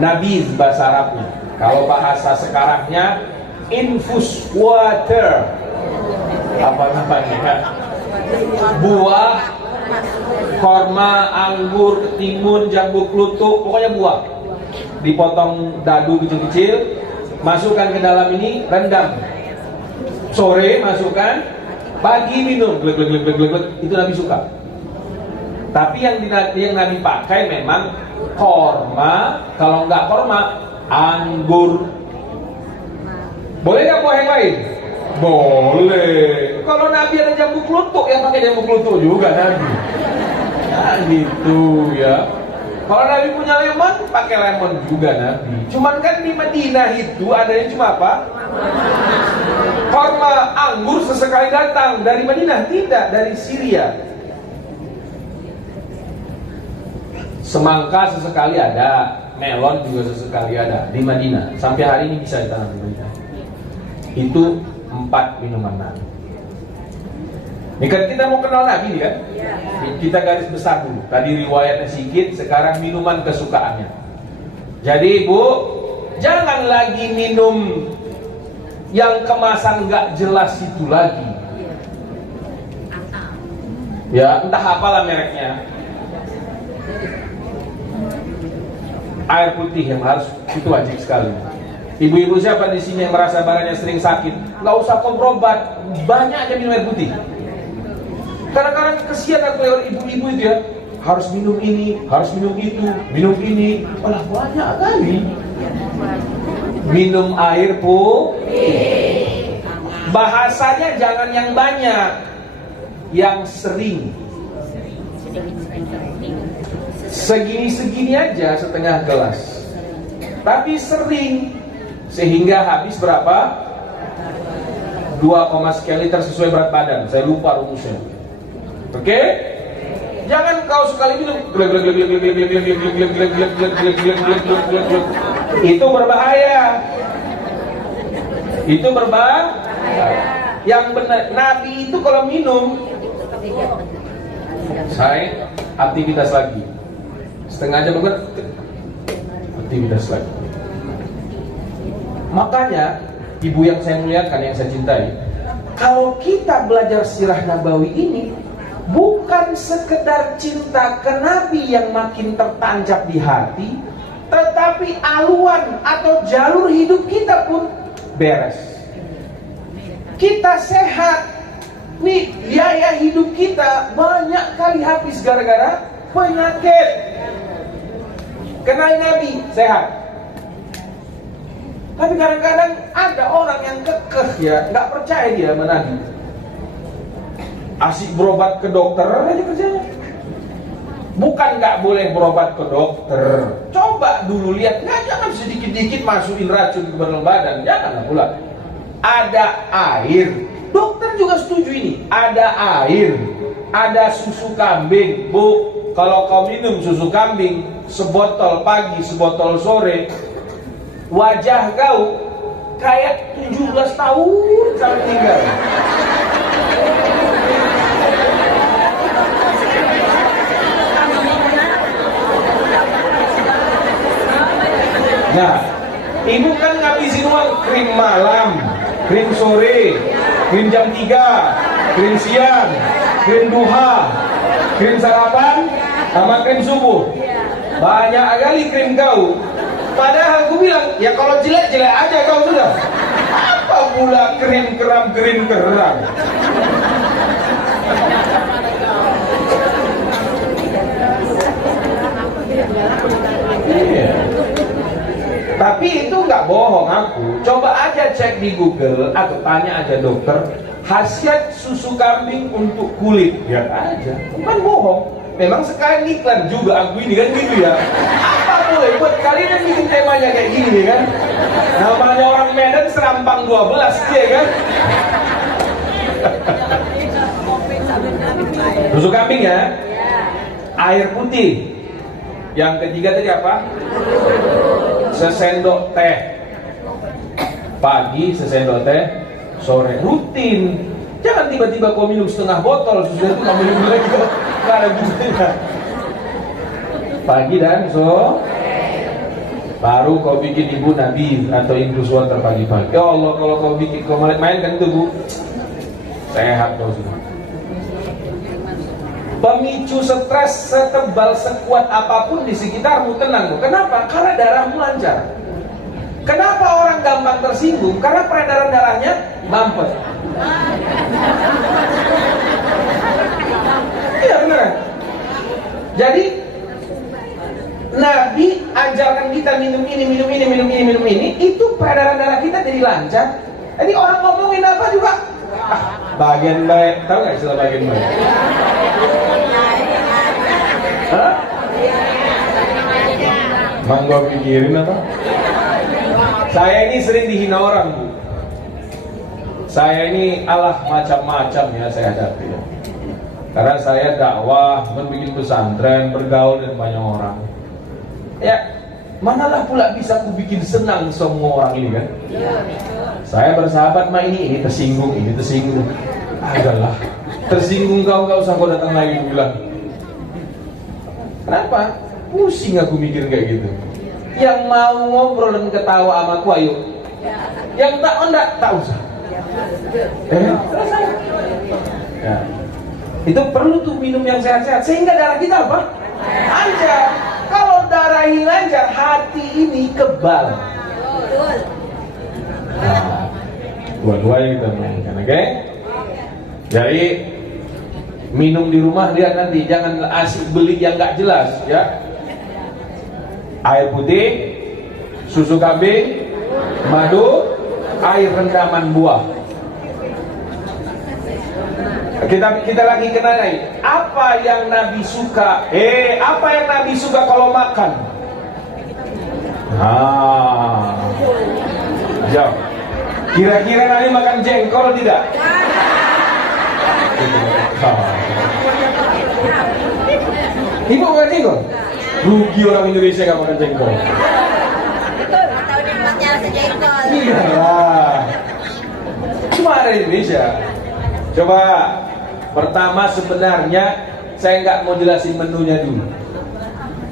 Nabiz bahasa Arabnya. Kalau bahasa sekarangnya infus water. Apa namanya? Buah, korma, anggur, ketimun, jambu klutuk, pokoknya buah. Dipotong dadu kecil-kecil, masukkan ke dalam ini, rendam. Sore masukkan, pagi minum, glek, itu Nabi suka. Tapi yang Nabi pakai memang korma. Kalau nggak korma, anggur. Boleh nggak buah yang lain? Boleh. Kalau Nabi ada jambu klutuk, yang pakai jambu klutuk juga Nabi. Nah gitu ya. Kalau Nabi punya lemon, pakai lemon juga Nabi. Cuman kan di Madinah itu adanya cuma apa? Korma, anggur sesekali datang dari Madinah, tidak dari Syria. Semangka sesekali ada, melon juga sesekali ada di Madinah. Sampai hari ini bisa ditanam di Madinah. Itu 4 minuman Nabi. Ini kan kita mau kenal Nabi kan? Kita garis besar dulu. Tadi riwayatnya sedikit, sekarang minuman kesukaannya. Jadi Ibu, jangan lagi minum yang kemasan nggak jelas itu lagi. Ya, entah apalah mereknya. Air putih yang harus, itu wajib sekali. Ibu-ibu siapa di sini yang merasa badannya sering sakit, nggak usah berobat, banyak aja minum air putih. Kadang-kadang kesian aku lewat ibu-ibu itu ya, harus minum ini, harus minum itu, minum ini, malah banyak kali. Minum air putih. Bahasanya jangan yang banyak, yang sering. Segini-segini aja setengah gelas, tapi sering, sehingga habis berapa? 2, sekian liter sesuai berat badan. Saya lupa rumusnya. Oke? Jangan kau sekali minum itu berbahaya. Itu berbahaya. Yang benar, Nabi itu kalau minum, saya aktivitas lagi. Setengah jam banget aktivitas lagi. Makanya ibu yang saya muliakan, yang saya cintai, kalau kita belajar sirah nabawi ini bukan sekedar cinta ke Nabi yang makin tertancap di hati, tetapi aluan atau jalur hidup kita pun beres. Kita sehat. Nih, biaya hidup kita banyak kali habis gara-gara penyakit. Kenal Nabi, sehat. Tapi kadang-kadang ada orang yang kekeh ya, nggak percaya dia sama Nabi. Asik berobat ke dokter aja kerjanya. Bukan nggak boleh berobat ke dokter. Coba dulu lihat, nggak, jangan sedikit-dikit masukin racun ke dalam badan, janganlah pula. Ada air, dokter juga setuju ini. Ada air, ada susu kambing, Bu. Kalau kau minum susu kambing sebotol pagi, sebotol sore, wajah kau kayak 17 tahun kau tinggal. Nah, ibu kan ngabisin uang krim malam, krim sore, krim jam 3, krim siang, krim duha, krim sarapan, sama krim subuh. Banyak kali krim kau. Padahal aku bilang, ya kalau jelek-jelek aja kau sudah. Apa pula krim keram. Iya. Tapi itu nggak bohong aku. Coba aja Anda cek di Google atau tanya aja dokter, khasiat susu kambing untuk kulit, lihat aja, bukan bohong. Memang sekarang iklan juga aku ini kan gitu ya. Apa boleh buat kalian yang bikin temanya kayak gini kan? Namanya orang Medan Serampang 12 ya kan? Susu kambing ya, air putih. Yang ketiga tadi apa? Sesendok teh pagi, sesendok teh sore, rutin. Jangan tiba-tiba kau minum setengah botol susu itu kamu minum lagi, nggak ada gunanya. Pagi dan baru kau bikin ibu nabi atau infus water pagi-pagi. Ya Allah, kalau kau bikin kau main-main kan itu bu, sehat kau semua. Pemicu stres setebal sekuat apapun di sekitarmu, tenang bu. Kenapa? Karena darahmu lancar. Kenapa orang gampang tersinggung? Karena peredaran darahnya mampet. Iya benar. Jadi Nabi ajarkan kita minum ini, itu peredaran darah kita jadi lancar. Jadi orang ngomongin apa juga, bagian baik, tahu nggak istilah bagian baik? Hah? Mangga pikirin apa? Saya ini sering dihina orang bu. Saya ini alah macam-macam ya saya hadapi ya. Karena saya dakwah, bikin pesantren, bergaul dengan banyak orang. Ya, manalah pula bisa aku bikin senang semua orang ini kan? Saya bersahabat mah ini tersinggung, ini tersinggung. Adalah tersinggung kau, gak usah kau datang lagi bilang. Kenapa? Pusing aku mikir kayak gitu. Yang mau ngobrol dan ketawa sama aku ayo. Yang tak usah. Ya. Itu perlu tuh minum yang sehat-sehat sehingga darah kita apa? Lancar. Kalau darah ini lancar, hati ini kebal. Nah, dua-duanya kita mainkan, oke? Jadi minum di rumah lihat nanti, jangan asik beli yang nggak jelas, ya. Air putih, susu kambing, madu, air rendaman buah. Kita lagi kenal lagi. Apa yang Nabi suka? Apa yang Nabi suka kalau makan? Jawab. Kira-kira Nabi makan jengkol tidak? Ibu makan jengkol? Rugi orang Indonesia nggak makan jengkol. Atau nikmatnya rasa jengkol. Iya lah. Cuma ada di Indonesia. Coba. Pertama sebenarnya saya nggak mau jelasin menunya dulu.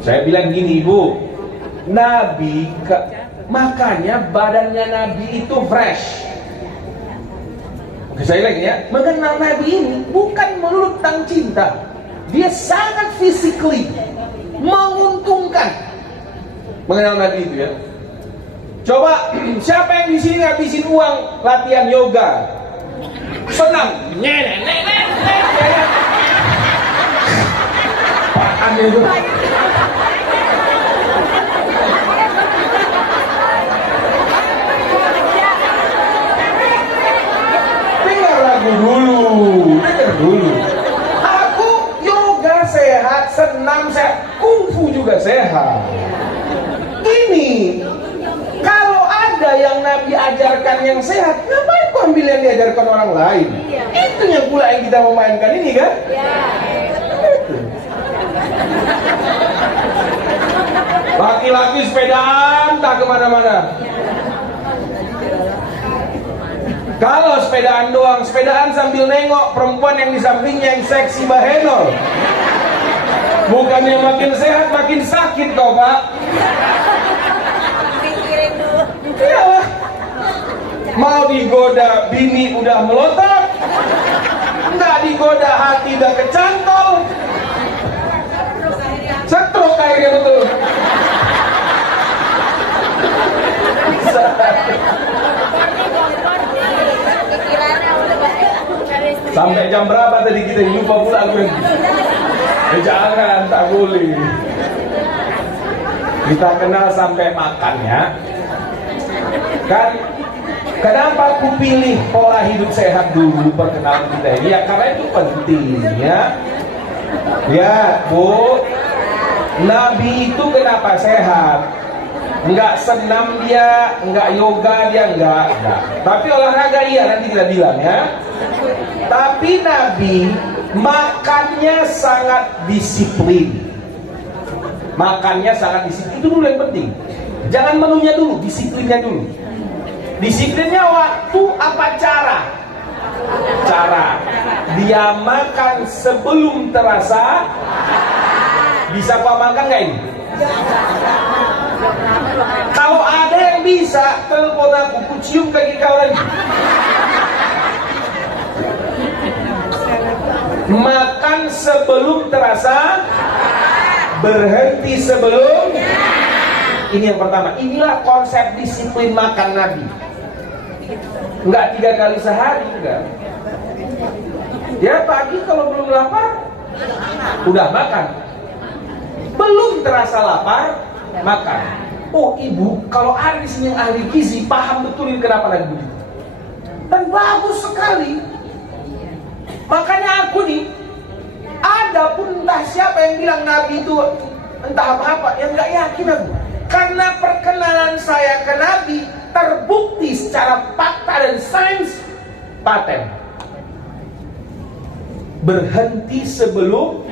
Saya bilang gini ibu, Nabi makanya badannya Nabi itu fresh. Oke saya lagi ya, mengenal Nabi ini bukan melulu tentang cinta, dia sangat physically menguntungkan. Mengenal Nabi itu ya. Coba siapa yang di sini ngabisin uang latihan yoga? Senang, apaan itu? Dengar lagu dulu. Aku yoga sehat, senam sehat, kungfu juga sehat. Ini kalau ada yang Nabi ajarkan yang sehat, ngapain kau ambil yang diajarkan orang lain? Itu yang pula yang kita mau mainkan ini kan? Laki-laki sepedaan tak kemana-mana. Kalau sepedaan doang, sepedaan sambil nengok perempuan yang di sampingnya yang seksi bahenol. Bukannya makin sehat, makin sakit kau pak. Iyalah. Mau digoda bini udah melotot, nggak digoda hati udah kecantol, setruk akhirnya betul. Sampai jam berapa tadi kita lupa pula gue. Jangan, tak boleh. Kita kenal sampai makan ya. Kan Kenapa aku pilih pola hidup sehat dulu perkenalan kita ini? Ya karena itu penting ya. Ya Bu, Nabi itu kenapa sehat? Enggak senam dia, enggak yoga dia, enggak. Tapi olahraga iya, nanti kita bilang ya. Tapi Nabi makannya sangat disiplin. Makannya sangat disiplin, itu dulu yang penting. Jangan menunya dulu, disiplinnya dulu. Disiplinnya waktu apa cara? Cara. Dia makan sebelum terasa. Bisa kau makan nggak ini? Kalau ada yang bisa, telepon aku, ku cium kaki kau lagi. Makan sebelum terasa, berhenti sebelum. Ini yang pertama. Inilah konsep disiplin makan Nabi. Enggak 3 kali sehari, enggak. Ya pagi kalau belum lapar, udah makan. Belum terasa lapar, makan. Oh ibu, kalau ada di sini yang ahli gizi, paham betul ini kenapa Nabi begitu. Dan bagus sekali. Makanya aku nih, ada pun entah siapa yang bilang Nabi itu entah apa-apa, yang nggak yakin aku. Karena perkenalan saya ke Nabi terbukti secara fakta dan sains paten. Berhenti sebelum,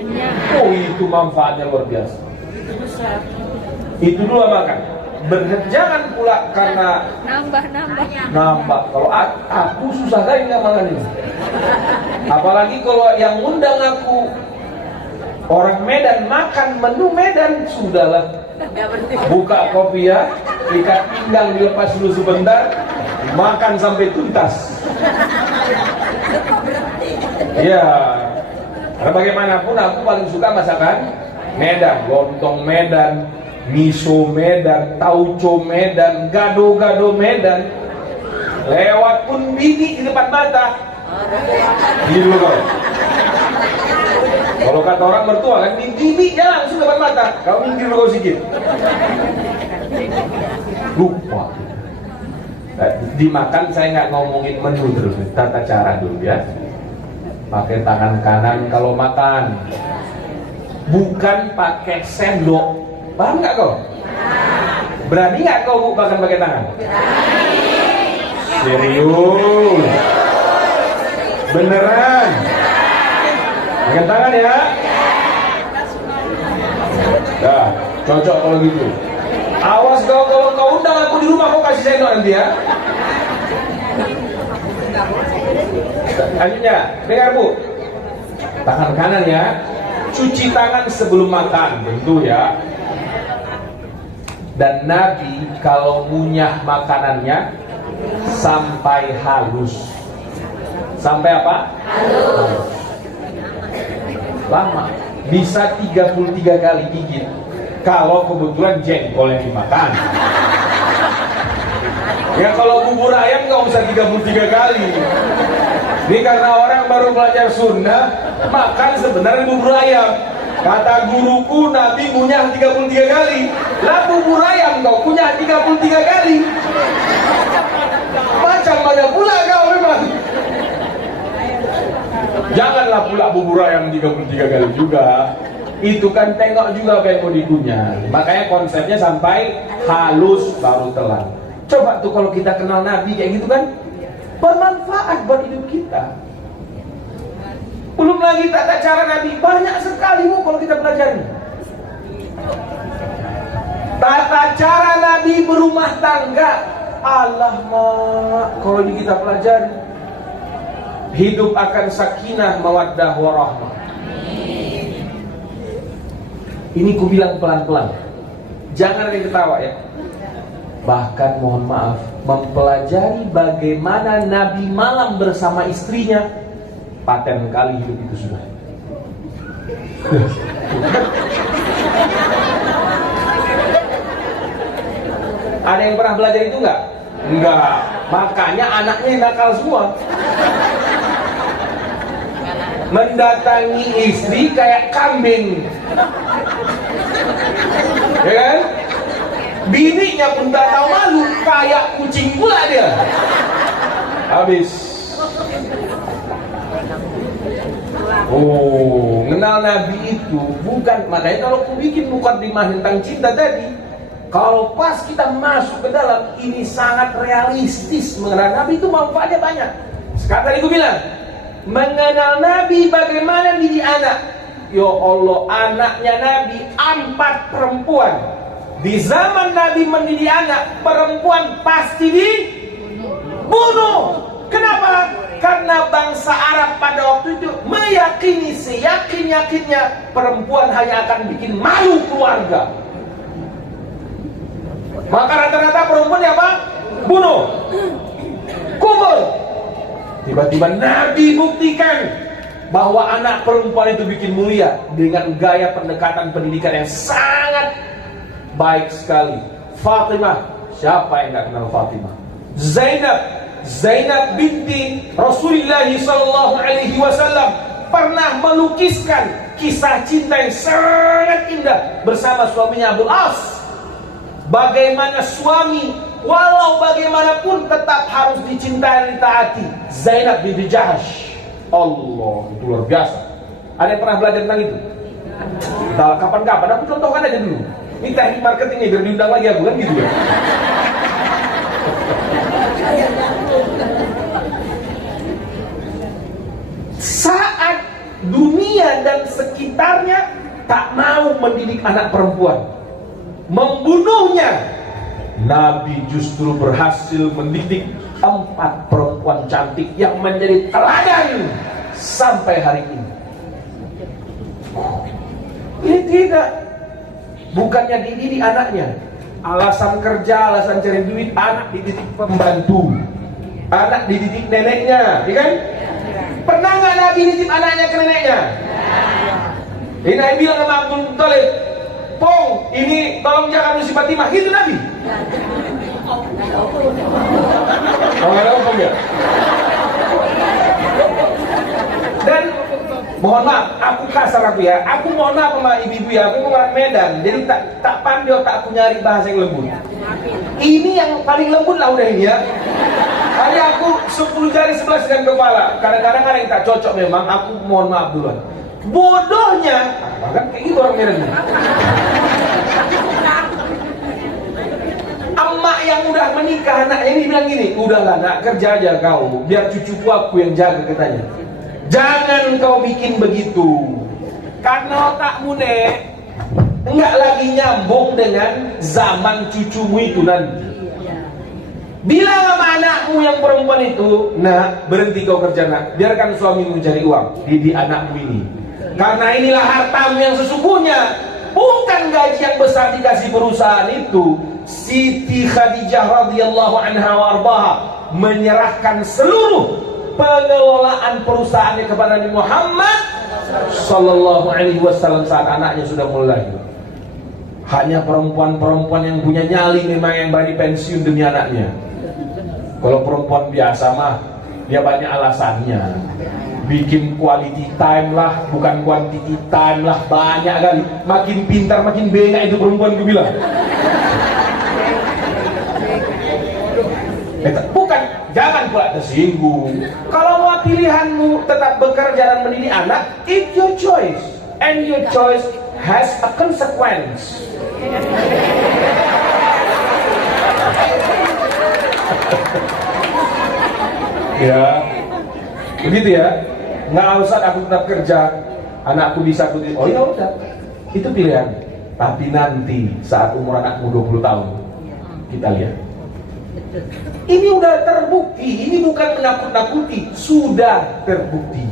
oh itu manfaatnya luar biasa. Itu dulu makan. Berhenti, jangan pula karena nambah. Kalau aku susah kali nggak makan ini. Apalagi kalau yang undang aku orang Medan makan menu Medan, sudahlah. Buka kopi ya, ikat pinggang dilepas dulu sebentar, makan sampai tuntas. Ya, karena bagaimanapun aku paling suka masakan Medan, lontong Medan, miso Medan, tauco Medan, gado-gado Medan. Lewat pun bini di depan mata. Gitu kau. Kalau kata orang mertua kan, bini jangan langsung depan mata. Kau minggir kau sikit. Lupa. Dimakan saya nggak ngomongin menu terus, tata cara dulu ya. Pakai tangan kanan kalau makan, bukan pakai sendok. Paham nggak kau? Berani nggak kau makan pakai tangan? Serius? Beneran? Pakai tangan ya? Dah, cocok kalau gitu. Awas kau kalau kau undang aku di rumah, kau kasih sendok nanti ya. Lanjutnya, dengar Bu. Tangan kanan ya. Cuci tangan sebelum makan, tentu ya. Dan Nabi kalau ngunyah makanannya sampai halus. Sampai apa? Halus. Lama. Bisa 33 kali gigit. Kalau kebetulan jengkol yang dimakan. Ya kalau bubur ayam nggak usah 33 kali. Ini karena orang baru belajar Sunda, makan sebenarnya bubur ayam. Kata guruku Nabi ngunyah 33 kali. Lah bubur ayam kau kunyah 33 kali. Macam mana pula kau memang. Janganlah pula bubur ayam 33 kali juga. Itu kan tengok juga apa yang mau dikunyah. Makanya konsepnya sampai halus baru telan. Coba tuh kalau kita kenal Nabi kayak gitu kan, bermanfaat buat hidup kita. Belum lagi tata cara Nabi, banyak sekali Bu kalau kita pelajari. Tata cara Nabi berumah tangga, Alamak, kalau ini kita pelajari, hidup akan sakinah, mawaddah, warahmah. Ini ku bilang pelan-pelan, jangan ada yang ketawa ya. Bahkan mohon maaf, mempelajari bagaimana Nabi malam bersama istrinya, paten kali hidup itu sudah. Ada yang pernah belajar itu enggak? Enggak. Makanya anaknya nakal semua. Mendatangi istri kayak kambing, ya kan? Bininya pun tak tahu malu, kayak kucing pula dia. habis. Oh, kenal Nabi itu bukan, makanya kalau aku bikin mukadimah tentang cinta tadi, kalau pas kita masuk ke dalam, ini sangat realistis. Mengenal Nabi itu manfaatnya banyak. Sekarang tadi aku bilang, mengenal Nabi bagaimana didik anak. Ya Allah, anaknya Nabi 4 perempuan. Di zaman Nabi mendidik anak, perempuan pasti dibunuh. Kenapa? Karena bangsa Arab pada waktu itu meyakini seyakin-yakinnya perempuan hanya akan bikin malu keluarga. Maka rata-rata perempuan apa? Bunuh, kubur. Tiba-tiba Nabi buktikan bahwa anak perempuan itu bikin mulia dengan gaya pendekatan pendidikan yang sangat baik sekali. Fatimah, siapa yang tidak kenal Fatimah? Zainab binti Rasulullah SAW pernah melukiskan kisah cinta yang sangat indah bersama suaminya Abdul As. Bagaimana suami walau bagaimanapun tetap harus dicintai dan ditaati. Zainab binti Jahsh. Allah, itu luar biasa. Ada yang pernah belajar tentang itu? Nah, kapan-kapan aku contohkan aja dulu. Ini teknik marketing nih, biar diundang lagi aku kan gitu ya. Saat dunia dan sekitarnya tak mau mendidik anak perempuan, membunuhnya, Nabi justru berhasil mendidik 4 perempuan cantik yang menjadi teladan sampai hari ini. Ini tidak, bukannya dididik anaknya, alasan kerja, alasan cari duit, anak dididik pembantu, anak dididik neneknya, ya kan? Pernah nggak Nabi nitip anaknya ke neneknya? Ini Nabi bilang sama Abdul Muttalib, Pong, ini tolong jaga si Fatimah. Itu Nabi. Oh, nggak tahu Pong ya? Dan mohon maaf, aku kasar aku ya. Aku mohon maaf sama ibu-ibu ya. Aku orang Medan, jadi tak pandai otak aku nyari bahasa yang lembut. Ini yang paling lembut lah udah ini ya. Hanya aku 10 jari 11 dengan kepala. Kadang-kadang ada yang tak cocok memang. Aku mohon maaf duluan. Bodohnya, kan kayak gitu orang Medan. Emak yang udah menikah, anaknya ini bilang gini, udahlah nak, kerja aja kau, biar cucuku aku yang jaga, katanya. Jangan kau bikin begitu, karena otakmu nek enggak lagi nyambung dengan zaman cucumu itu nanti. Bilang sama anakmu yang perempuan itu, nak, berhenti kau kerja nak, biarkan suamimu cari uang, didik anakmu ini. Karena inilah hartamu yang sesungguhnya, bukan gaji yang besar dikasih perusahaan itu. Siti Khadijah radhiyallahu anha wa arbaha menyerahkan seluruh pengelolaan perusahaannya kepada Nabi Muhammad sallallahu alaihi wasallam saat anaknya sudah mulai. Hanya perempuan-perempuan yang punya nyali memang yang berani pensiun demi anaknya. Kalau perempuan biasa mah dia banyak alasannya. Bikin quality time lah, bukan quantity time lah, banyak kali. Makin pintar makin bengak itu perempuan, gue bilang. Bukan, jangan pula tersinggung. Kalau mau pilihanmu tetap bekerja dan mendidik anak, it's your choice, and your choice has a consequence. Ya, begitu ya. Nggak usah aku tetap kerja, anakku bisa kulit. Oh ya udah, itu pilihan. Tapi nanti saat umur anakmu 20 tahun, kita lihat. Ini udah terbukti, ini bukan menakut-nakuti, sudah terbukti.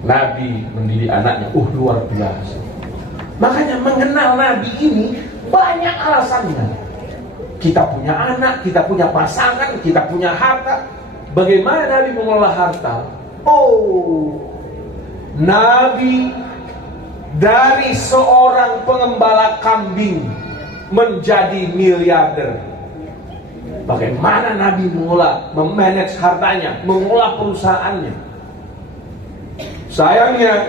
Nabi mendidik anaknya, luar biasa. Makanya mengenal Nabi ini banyak alasannya. Kita punya anak, kita punya pasangan, kita punya harta. Bagaimana Nabi mengelola harta? Nabi dari seorang pengembala kambing menjadi miliarder. Bagaimana Nabi memanage hartanya, mengelola perusahaannya. Sayangnya,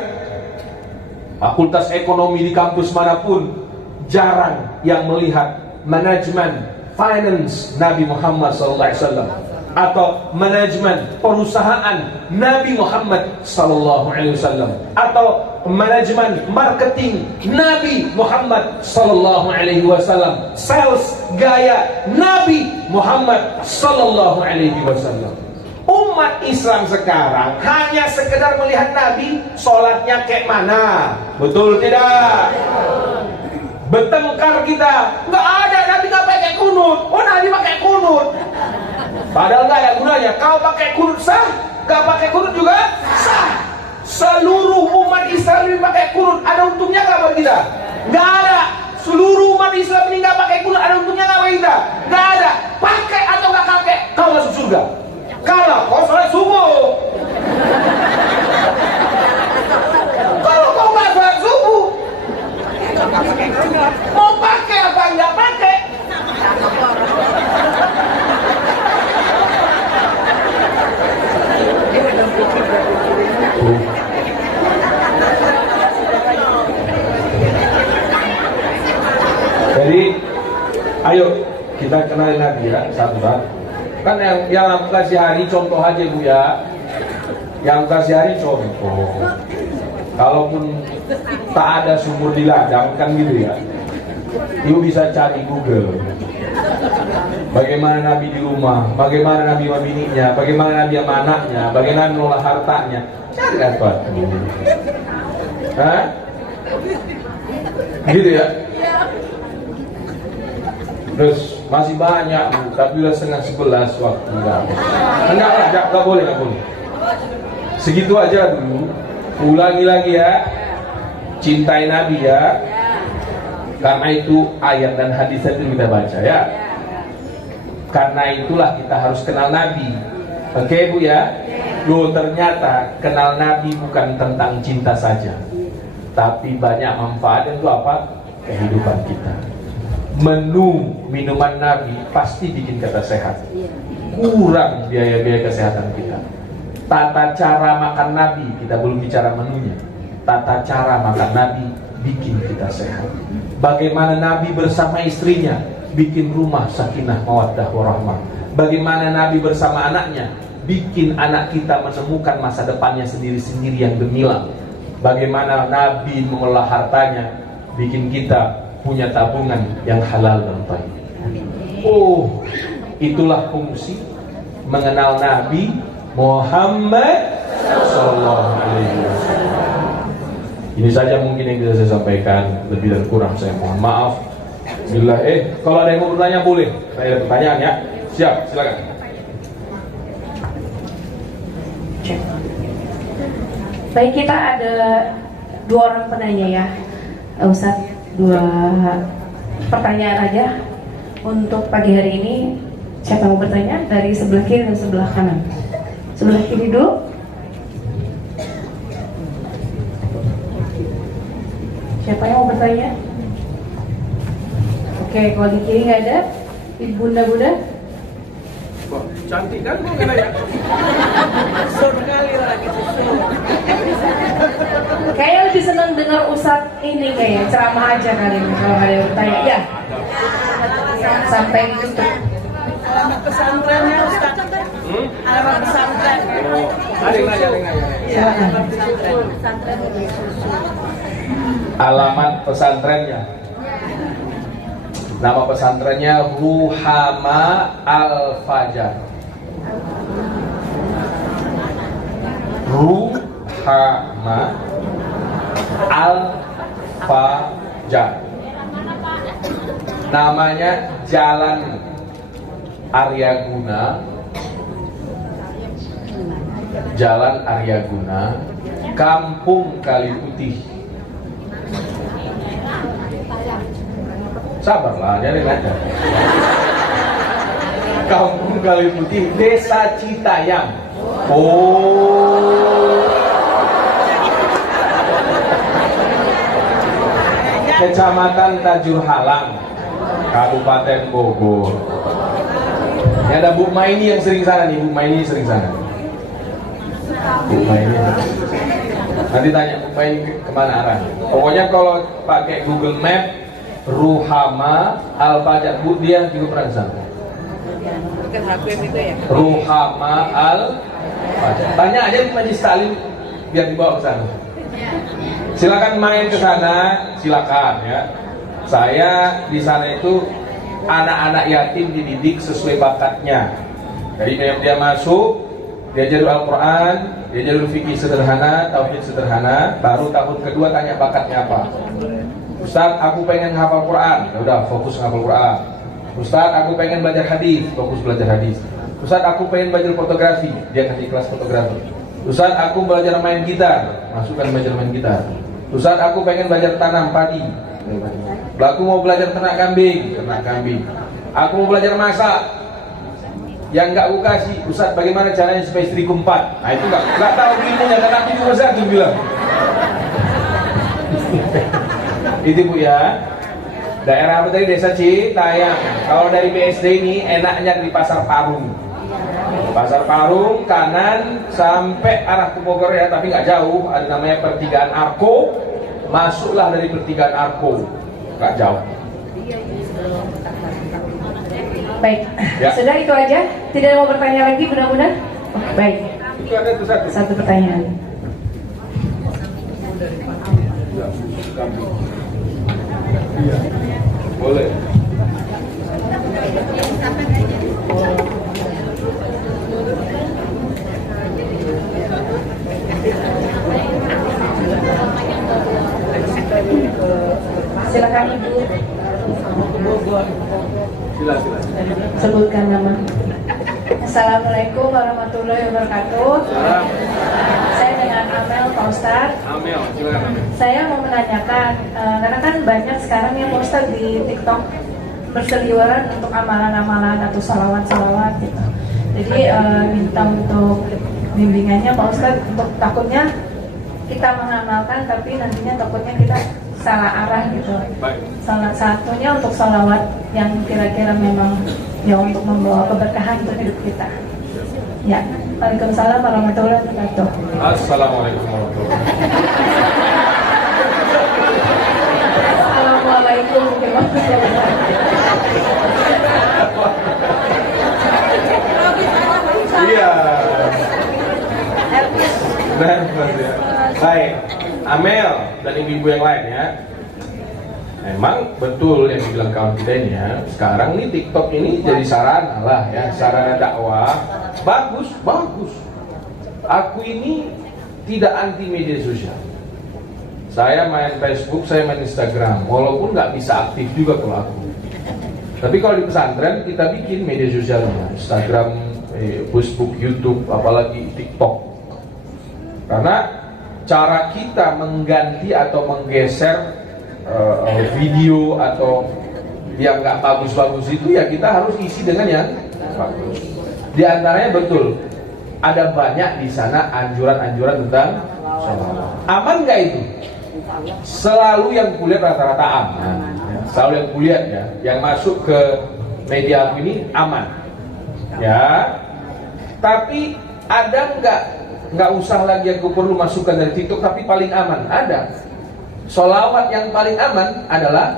fakultas ekonomi di kampus manapun jarang yang melihat manajemen finance Nabi Muhammad SAW, atau manajemen perusahaan Nabi Muhammad SAW, atau manajemen marketing Nabi Muhammad SAW, sales gaya Nabi Muhammad SAW. Umat Islam sekarang hanya sekedar melihat Nabi sholatnya kayak mana, betul tidak? Bertengkar kita, nggak ada, Nabi nggak pakai kunut. Oh, Nabi pakai kunut, padahal nggak ada gunanya. Kau pakai kunut sah, nggak pakai kunut juga sah. Seluruh umat Islam ini pakai kunut, ada untungnya nggak buat kita? Nggak ada. Seluruh umat Islam ini nggak pakai kunut, ada untungnya nggak buat kita? Nggak ada. Pakai atau nggak pakai, kau masuk surga. Kalau kau sholat subuh, kalau kau nggak sholat subuh, mau pakai apa nggak pakai? Jadi, ayo kita kenalin Nabi ya, satu-satu. Kan yang aku kasih hari contoh aja Bu ya. Yang kasih hari contoh. Kalaupun tak ada sumur di ladang kan gitu ya, Ibu bisa cari Google. Bagaimana Nabi di rumah, bagaimana Nabi sama bininya, bagaimana Nabi sama anaknya, bagaimana mengolah hartanya. Cari dapat. Hah? Gitu ya. Terus masih banyak Bu, tapi udah setengah 11 waktu. Enggak boleh. Segitu aja dulu. Ulangi lagi ya, cintai Nabi ya. Karena itu ayat dan hadis itu kita baca ya. Karena itulah kita harus kenal Nabi. Oke Bu ya. Loh, ternyata kenal Nabi bukan tentang cinta saja, tapi banyak manfaat itu apa? Kehidupan kita. Menu minuman Nabi pasti bikin kita sehat. Kurang biaya-biaya kesehatan kita. Tata cara makan Nabi, kita belum bicara menunya. Tata cara makan Nabi bikin kita sehat. Bagaimana Nabi bersama istrinya bikin rumah sakinah mawaddah warahmah. Bagaimana Nabi bersama anaknya bikin anak kita menemukan masa depannya sendiri-sendiri yang gemilang. Bagaimana Nabi mengelola hartanya bikin kita punya tabungan yang halal dan baik. Oh, itulah fungsi mengenal Nabi Muhammad Sallallahu Alaihi Wasallam. Ini saja mungkin yang bisa saya sampaikan. Lebih dan kurang saya mohon maaf. Bismillah. Kalau ada yang mau bertanya boleh. Saya ada pertanyaan ya. Siap, silakan. Baik, kita ada 2 orang penanya ya, Ustadz. 2 pertanyaan aja untuk pagi hari ini. Siapa yang mau bertanya? Dari sebelah kiri dan sebelah kanan. Sebelah kiri dulu. Siapa yang mau bertanya? Oke, kalau di kiri nggak ada. Di bunda-bunda. Cantik kan kok nanya? Sekali lagi susu. Kayaknya lebih senang dengar Ustadz ini kayaknya ceramah aja kali ini kalau ada yang bertanya. Ya. Sampai gitu. Alamat pesantrennya Ustaz. Alamat pesantren. Ada yang nanya. Silakan. Pesantren susu. Alamat pesantrennya. Nama pesantrennya Ruhama Al-Fajar. Ruhama Al-Fajar. Namanya Jalan Aryaguna, Jalan Aryaguna, Kampung Kaliputih. Sabarlah, jangan ngaca. Kampung Kaliputih, Desa Citayam. Oh. Kecamatan Tajur Halang, Kabupaten Bogor. Ini ada Bu Maini yang sering sana nih, Bu Maini sering sana. Bu Maini. Nanti tanya Bu Maini kemana arah. Pokoknya kalau pakai Google Map Ruhama Al-Fajar. Bu, dia juga pernah kesana. Bukan Habib itu ya? Ruhama Al-Fajar. Tanya aja di Majlis Taklim biar dibawa ke sana. Silakan main ke sana, silakan ya. Saya di sana itu anak-anak yatim dididik sesuai bakatnya. Jadi dia masuk, dia jalur Al-Quran, dia jalur fikih sederhana, tauhid sederhana. Baru tahun kedua tanya bakatnya apa. Ustaz, aku pengen hafal Quran. Ya udah, fokus hafal Quran. Ustaz, aku pengen belajar hadis, fokus belajar hadis. Ustaz, aku pengen belajar fotografi, dia kasih kelas fotografi. Ustaz, aku belajar main gitar, masukkan belajar main gitar. Ustaz, aku pengen belajar tanam padi. Aku mau belajar ternak kambing, ternak kambing. Aku mau belajar masak. Yang nggak aku kasih, Ustaz, bagaimana caranya supaya istriku 4? Nah itu nggak tahu ilmunya, dan aku cuma satu bilang. Itu Bu ya. Daerah apa tadi? Desa Citayam. Kalau dari BSD ini enaknya di Pasar Parung. Pasar Parung kanan sampai arah ke Bogor ya, tapi nggak jauh. Ada namanya Pertigaan Arko. Masuklah dari Pertigaan Arko, nggak jauh. Baik, Ya. sudah itu aja. Tidak mau bertanya lagi, mudah-mudahan. Oke, baik. Itu ada tuh satu. Satu pertanyaan. Iya. Boleh. Silakan Ibu. Silakan. Sebutkan nama. Assalamualaikum warahmatullahi wabarakatuh. Saya dengan Amel, Pak Ustadz. Amel, silakan. Saya mau menanyakan, karena kan banyak sekarang yang Pak Ustadz di TikTok berseliweran untuk amalan-amalan atau salawat-salawat gitu. Jadi minta untuk bimbingannya Pak Ustadz, untuk takutnya kita mengamalkan tapi nantinya takutnya kita salah arah gitu. Baik. Salah satunya untuk salawat yang kira-kira memang ya untuk membawa keberkahan untuk hidup kita. Ya, Waalaikumsalam warahmatullahi wabarakatuh. Assalamualaikum warahmatullahi wabarakatuh. Assalamualaikum warahmatullahi wabarakatuh. Iya. Nervous ya. Baik, Amel dan ibu-ibu yang lain ya. Memang betul yang dibilang kawan kita ini ya. Sekarang nih TikTok ini jadi sarana lah ya, sarana dakwah. Bagus, bagus. Aku ini tidak anti media sosial. Saya main Facebook, saya main Instagram. Walaupun nggak bisa aktif juga kalau aku. Tapi kalau di pesantren kita bikin media sosialnya, Instagram, Facebook, YouTube, apalagi TikTok. Karena cara kita mengganti atau menggeser video atau yang nggak bagus-bagus itu ya kita harus isi dengan yang bagus. Di antaranya betul ada banyak di sana anjuran-anjuran tentang sholawat. Aman nggak itu? Selalu yang kulihat rata-rata aman. Selalu yang kulihat ya, yang masuk ke media aku ini aman. Ya. Tapi ada nggak usah lagi aku perlu masukkan dari TikTok tapi paling aman ada. Sholawat yang paling aman adalah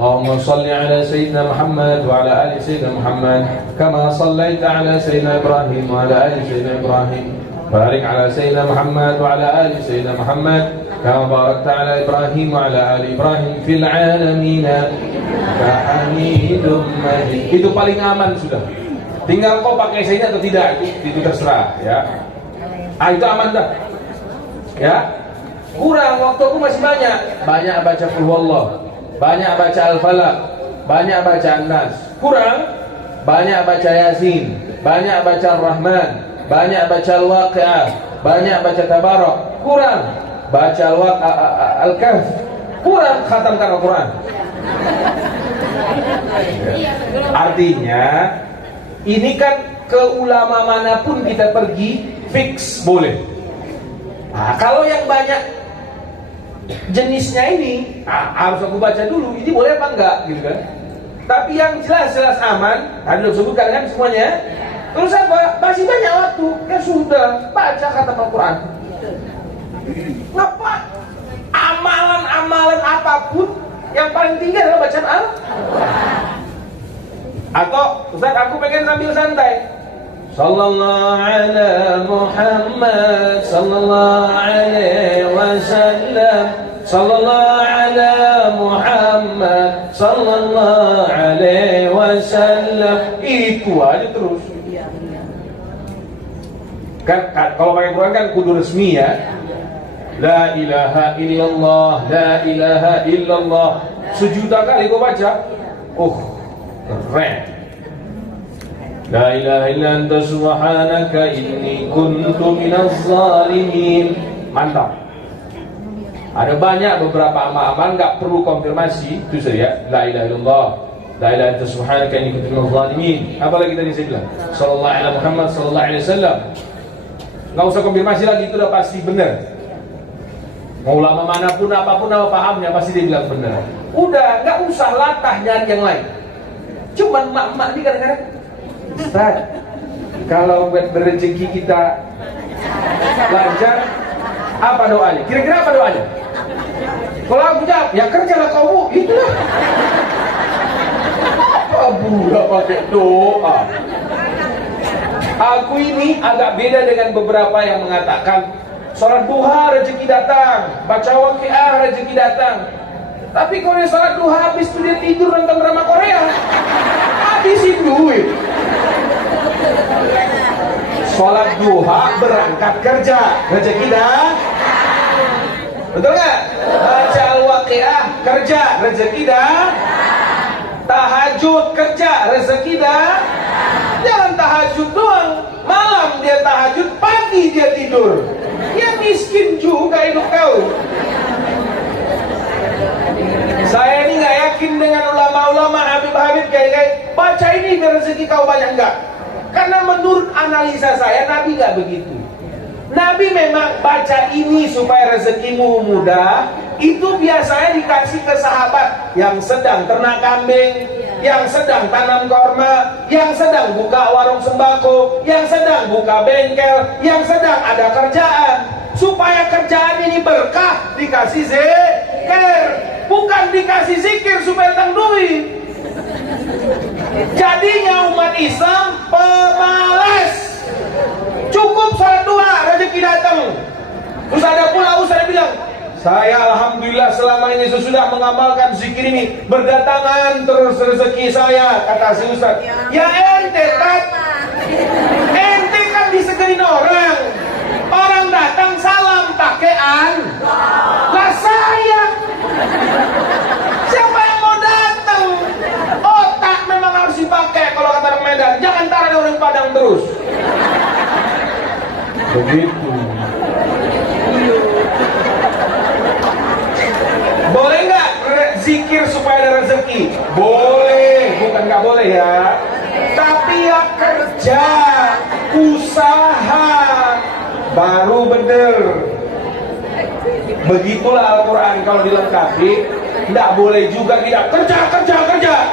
Allahumma salli ala Sayyidina Muhammad wa ala ali Sayyidina Muhammad kama sallaita ala Sayyidina Ibrahim wa ala ali Sayyidina Ibrahim barik ala Sayyidina Muhammad wa ala ali Sayyidina Muhammad kama barakta ala Ibrahim wa ala ali Ibrahim fil alamin innaka Hamidum Majid. Itu paling aman sudah. Tinggal kau pakai ini atau tidak itu terserah ya. Itu aman dah. Ya. Kurang, waktuku masih banyak baca Qul Huwallah, banyak baca Al-Falaq, banyak baca An-Nas. Kurang, banyak baca Yasin, banyak baca Ar-Rahman, banyak baca Al-Waqi'ah, banyak baca Tabarak. Kurang, baca Al-Kahf. Kurang, khatamkan Al-Quran. Artinya ini kan ke ulama manapun kita pergi fix boleh. Nah, kalau yang banyak jenisnya ini harus aku baca dulu, ini boleh apa enggak gitu kan. Tapi yang jelas aman, tadi sudah sebutkan kan semuanya. Terus apa? Masih banyak waktu, ya sudah baca kata Al-Quran. Ngapa? Amalan-amalan apapun Yang paling tinggi adalah bacaan Al. Atau Ustaz, aku pengen sambil santai. Sallallahu ala Muhammad sallallahu alaihi wasallam. Sallallahu ala Muhammad sallallahu alaihi wasallam. Itu aja terus. Kan kalau pakai Quran kan kudu resmi ya. La ilaha illallah, la ilaha illallah. Sejuta kali kau baca. Keren. La ilaha illa anta subhanaka inni kuntu minaz zalimin. Mantap. Ada banyak beberapa amal-amal enggak perlu konfirmasi, itu saja. La ilaha illallah, la ilaha illa anta subhanaka inni kuntu minaz zalimin. Apalagi tadi saya bilang, sallallahu alaihi Muhammad sallallahu alaihi wasallam. Enggak usah konfirmasi lagi, itu udah pasti benar. Mau ulama manapun apapun apa pahamnya pasti dia bilang benar. Udah, enggak usah latah nyari yang lain. Cuman mak-mak ini kadang-kadang, Ustaz, kalau buat berrezeki kita lancar, apa doanya? Kira-kira apa doanya? Kalau aku jawab, ya kerjalah kamu, itulah. Apa pula pakai doa? Aku ini agak beda dengan beberapa yang mengatakan sholat duha rezeki datang, baca waqiah rezeki datang. Tapi kalau dia sholat duha habis itu dia tidur nonton drama Korea, habisin duit. Sholat duha berangkat kerja, rezeki dah. Betul nggak? Baca al-waqiah kerja, rezeki dah. Tahajud kerja, rezeki dah. Jangan tahajud doang, malam dia tahajud, pagi dia tidur. Ya miskin juga hidup kau. Saya ini nggak yakin dengan ulama-ulama Habib-Habib kayak baca ini biar rezeki kau banyak, enggak. Karena menurut analisa saya Nabi nggak begitu. Nabi memang baca ini supaya rezekimu mudah. Itu biasanya dikasih ke sahabat yang sedang ternak kambing, yang sedang tanam korma, yang sedang buka warung sembako, yang sedang buka bengkel, yang sedang ada kerjaan. Supaya kerjaan ini berkah, dikasih zikir. Bukan dikasih zikir supaya datang duit. Jadinya umat Islam pemalas. Cukup sholat duha, rezeki datang. Terus ada pula ustaz bilang, saya alhamdulillah selama ini sesudah mengamalkan zikir ini berdatangan terus rezeki saya, kata si ustaz. Ya ente kan disegerin orang. Orang datang salam pakaian. Lah saya, siapa yang mau datang? Otak memang harus dipakai kalau kata orang Medan. Jangan taruh di orang Padang terus. Begitu. Boleh nggak zikir supaya ada rezeki? Boleh, bukan nggak boleh ya. Tapi ya kerja, usaha, baru bener. Begitulah Al-Quran kalau dilengkapi. Nggak boleh juga tidak kerja.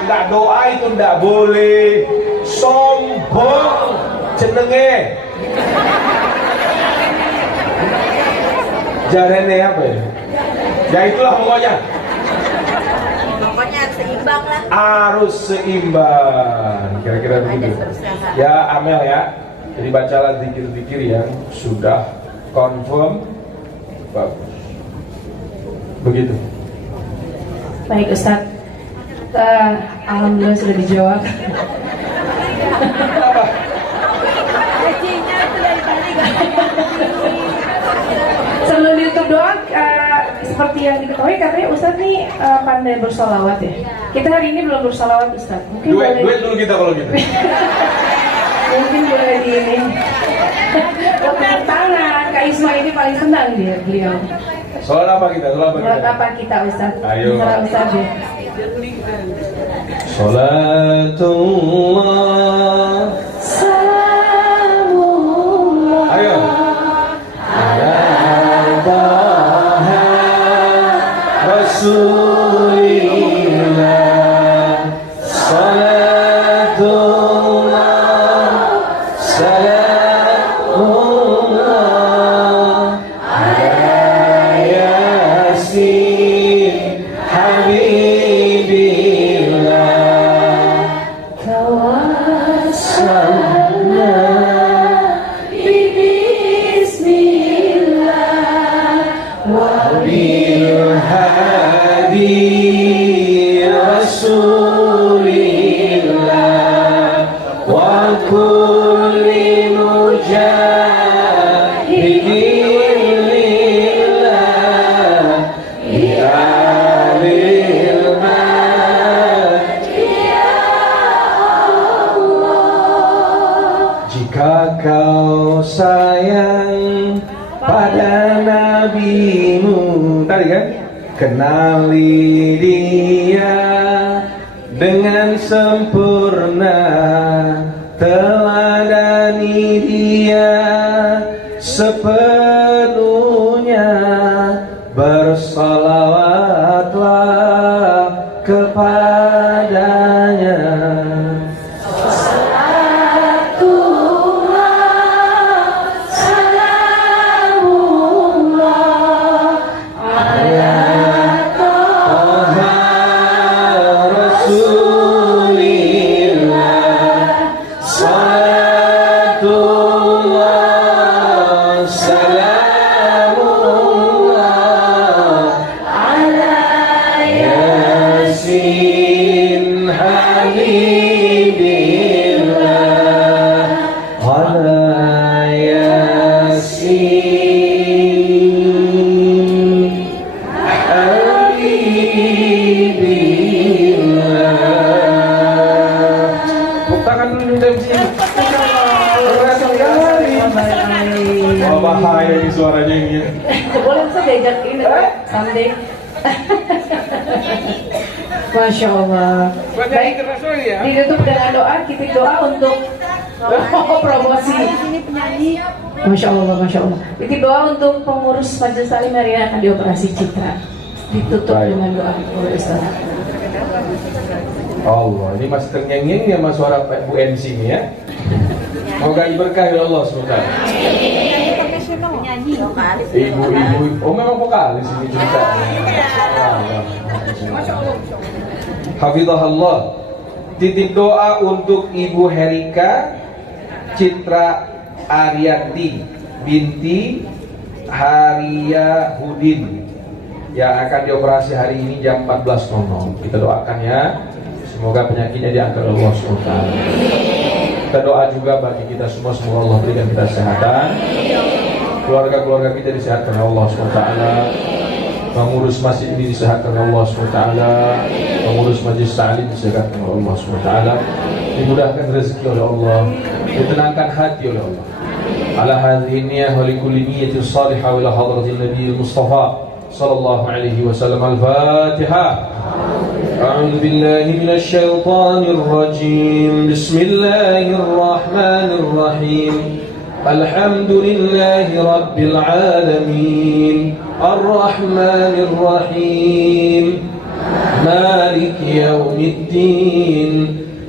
Nggak, doa itu nggak boleh. Sombong, jenenge. Jarene apa ya? Ya itulah pokoknya. Pokoknya seimbang lah. Harus seimbang. Kira-kira begitu. Ya Amel ya. Jadi bacalah zikir-zikir yang sudah confirm. Bagus. Begitu. Baik Ustaz. Alhamdulillah sudah dijawab. Sebelum ditutup doa, seperti yang diketahui katanya Ustaz nih pandai bersolawat ya. Kita hari ini belum bersolawat Ustaz. Mungkin duet dulu kita kalau gitu. Mungkin boleh di ini. Tepuk tangan. Kak Isma ini paling senang dia beliau. Soal apa kita? Soal apa kita Ustaz? Ayo. Terserah Ustaz ya. Salatullah. Salamullah. Ayo. Rasulillah, salatullah, salamullah, ala yasin, habib. Muhammadi Rasulillah wa kulli mujahidin lillah ya lil jika kau sayang pada nabimu tadi kan, kenali dia dengan sempurna, teladani dia sepenuhnya, bersalawatlah kepadanya. Bahaya ini suaranya ini. Boleh saya diajak ini someday. Masya Allah. Baik, ditutup dengan doa, kita doa untuk promosi. Masya Allah, Masya Allah. Titip doa untuk pengurus Majelis Taklim hari ini akan dioperasi citra. Ditutup dengan doa oleh Ustaz. Allah, ini masih ternyeng-nyeng ya mas suara Bu MC ini ya. Semoga diberkahi oleh Allah SWT. Ibu-ibu, oh memang vokalis ini cerita. Hafizahullah. Titip doa untuk Ibu Herika Citra Ariyanti binti Haria Hudin yang akan dioperasi hari ini jam 14.00. Kita doakan ya, semoga penyakitnya diangkat oleh Allah SWT. Kita doa juga bagi kita semua, semoga Allah berikan kita kesehatan, keluarga-keluarga kita disehatkan oleh Allah SWT, pengurus masjid ini disehatkan oleh Allah SWT, pengurus majlis ta'lim disehatkan oleh Allah SWT, dimudahkan rezeki oleh Allah, ditenangkan hati oleh Allah. Ala hadhihi niyyah wa likulli niyyatin salihah wa ila hadratin nabiyil mustafa sallallahu alaihi wasallam. Al-Fatihah. أعوذ بالله من الشيطان الرجيم. بسم الله الرحمن الرحيم. الحمد لله رب العالمين الرحمن الرحيم مالك يوم الدين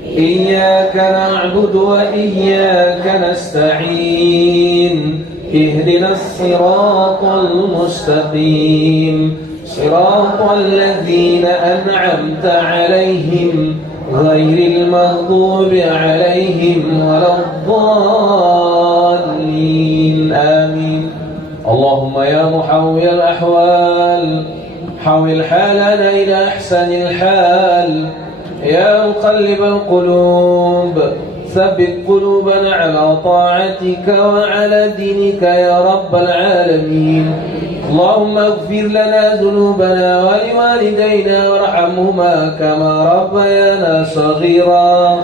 إياك نعبد وإياك نستعين اهدنا الصراط المستقيم صراط الذين أنعمت عليهم غير المغضوب عليهم ولا الضالين آمين. اللهم يا محوي الأحوال حول حالنا إلى أحسن الحال، يا مقلب القلوب ثبت قلوبنا على طاعتك وعلى دينك يا رب العالمين. اللهم اغفر لنا ذنوبنا ولوالدينا وارحمهما كما ربيانا صغيرا،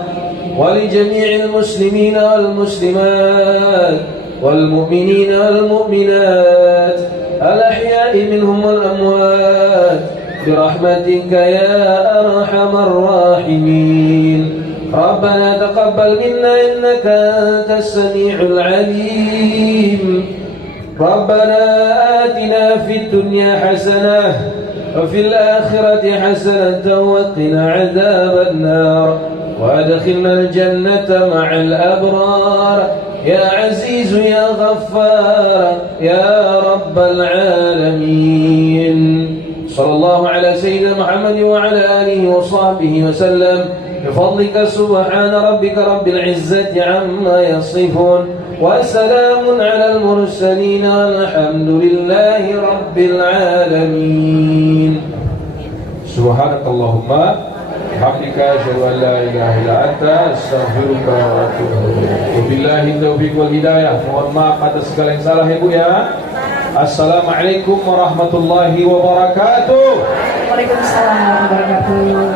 ولجميع المسلمين والمسلمات والمؤمنين والمؤمنات الأحياء منهم والأموات برحمتك يا أرحم الراحمين. ربنا تقبل منا إنك أنت السميع العليم. ربنا آتنا في الدنيا حسنة وفي الآخرة حسنة وقنا عذاب النار وأدخلنا الجنة مع الأبرار يا عزيز يا غفار يا رب العالمين. صلى الله على سيدنا محمد وعلى آله وصحبه وسلم بفضلك سبحان ربك رب العزة عما يصفون وسلام على المرسلين والحمد لله رب العالمين. Subhanakallahumma hamdika asyhadu an la ilaha illa anta astaghfiruka wa atubu ilaik. Wabillahi taufiq wal hidayah. Mohon maaf atas segala yang salah ya Bu ya. Assalamualaikum warahmatullahi wabarakatuh. Waalaikumsalam warahmatullahi wabarakatuh.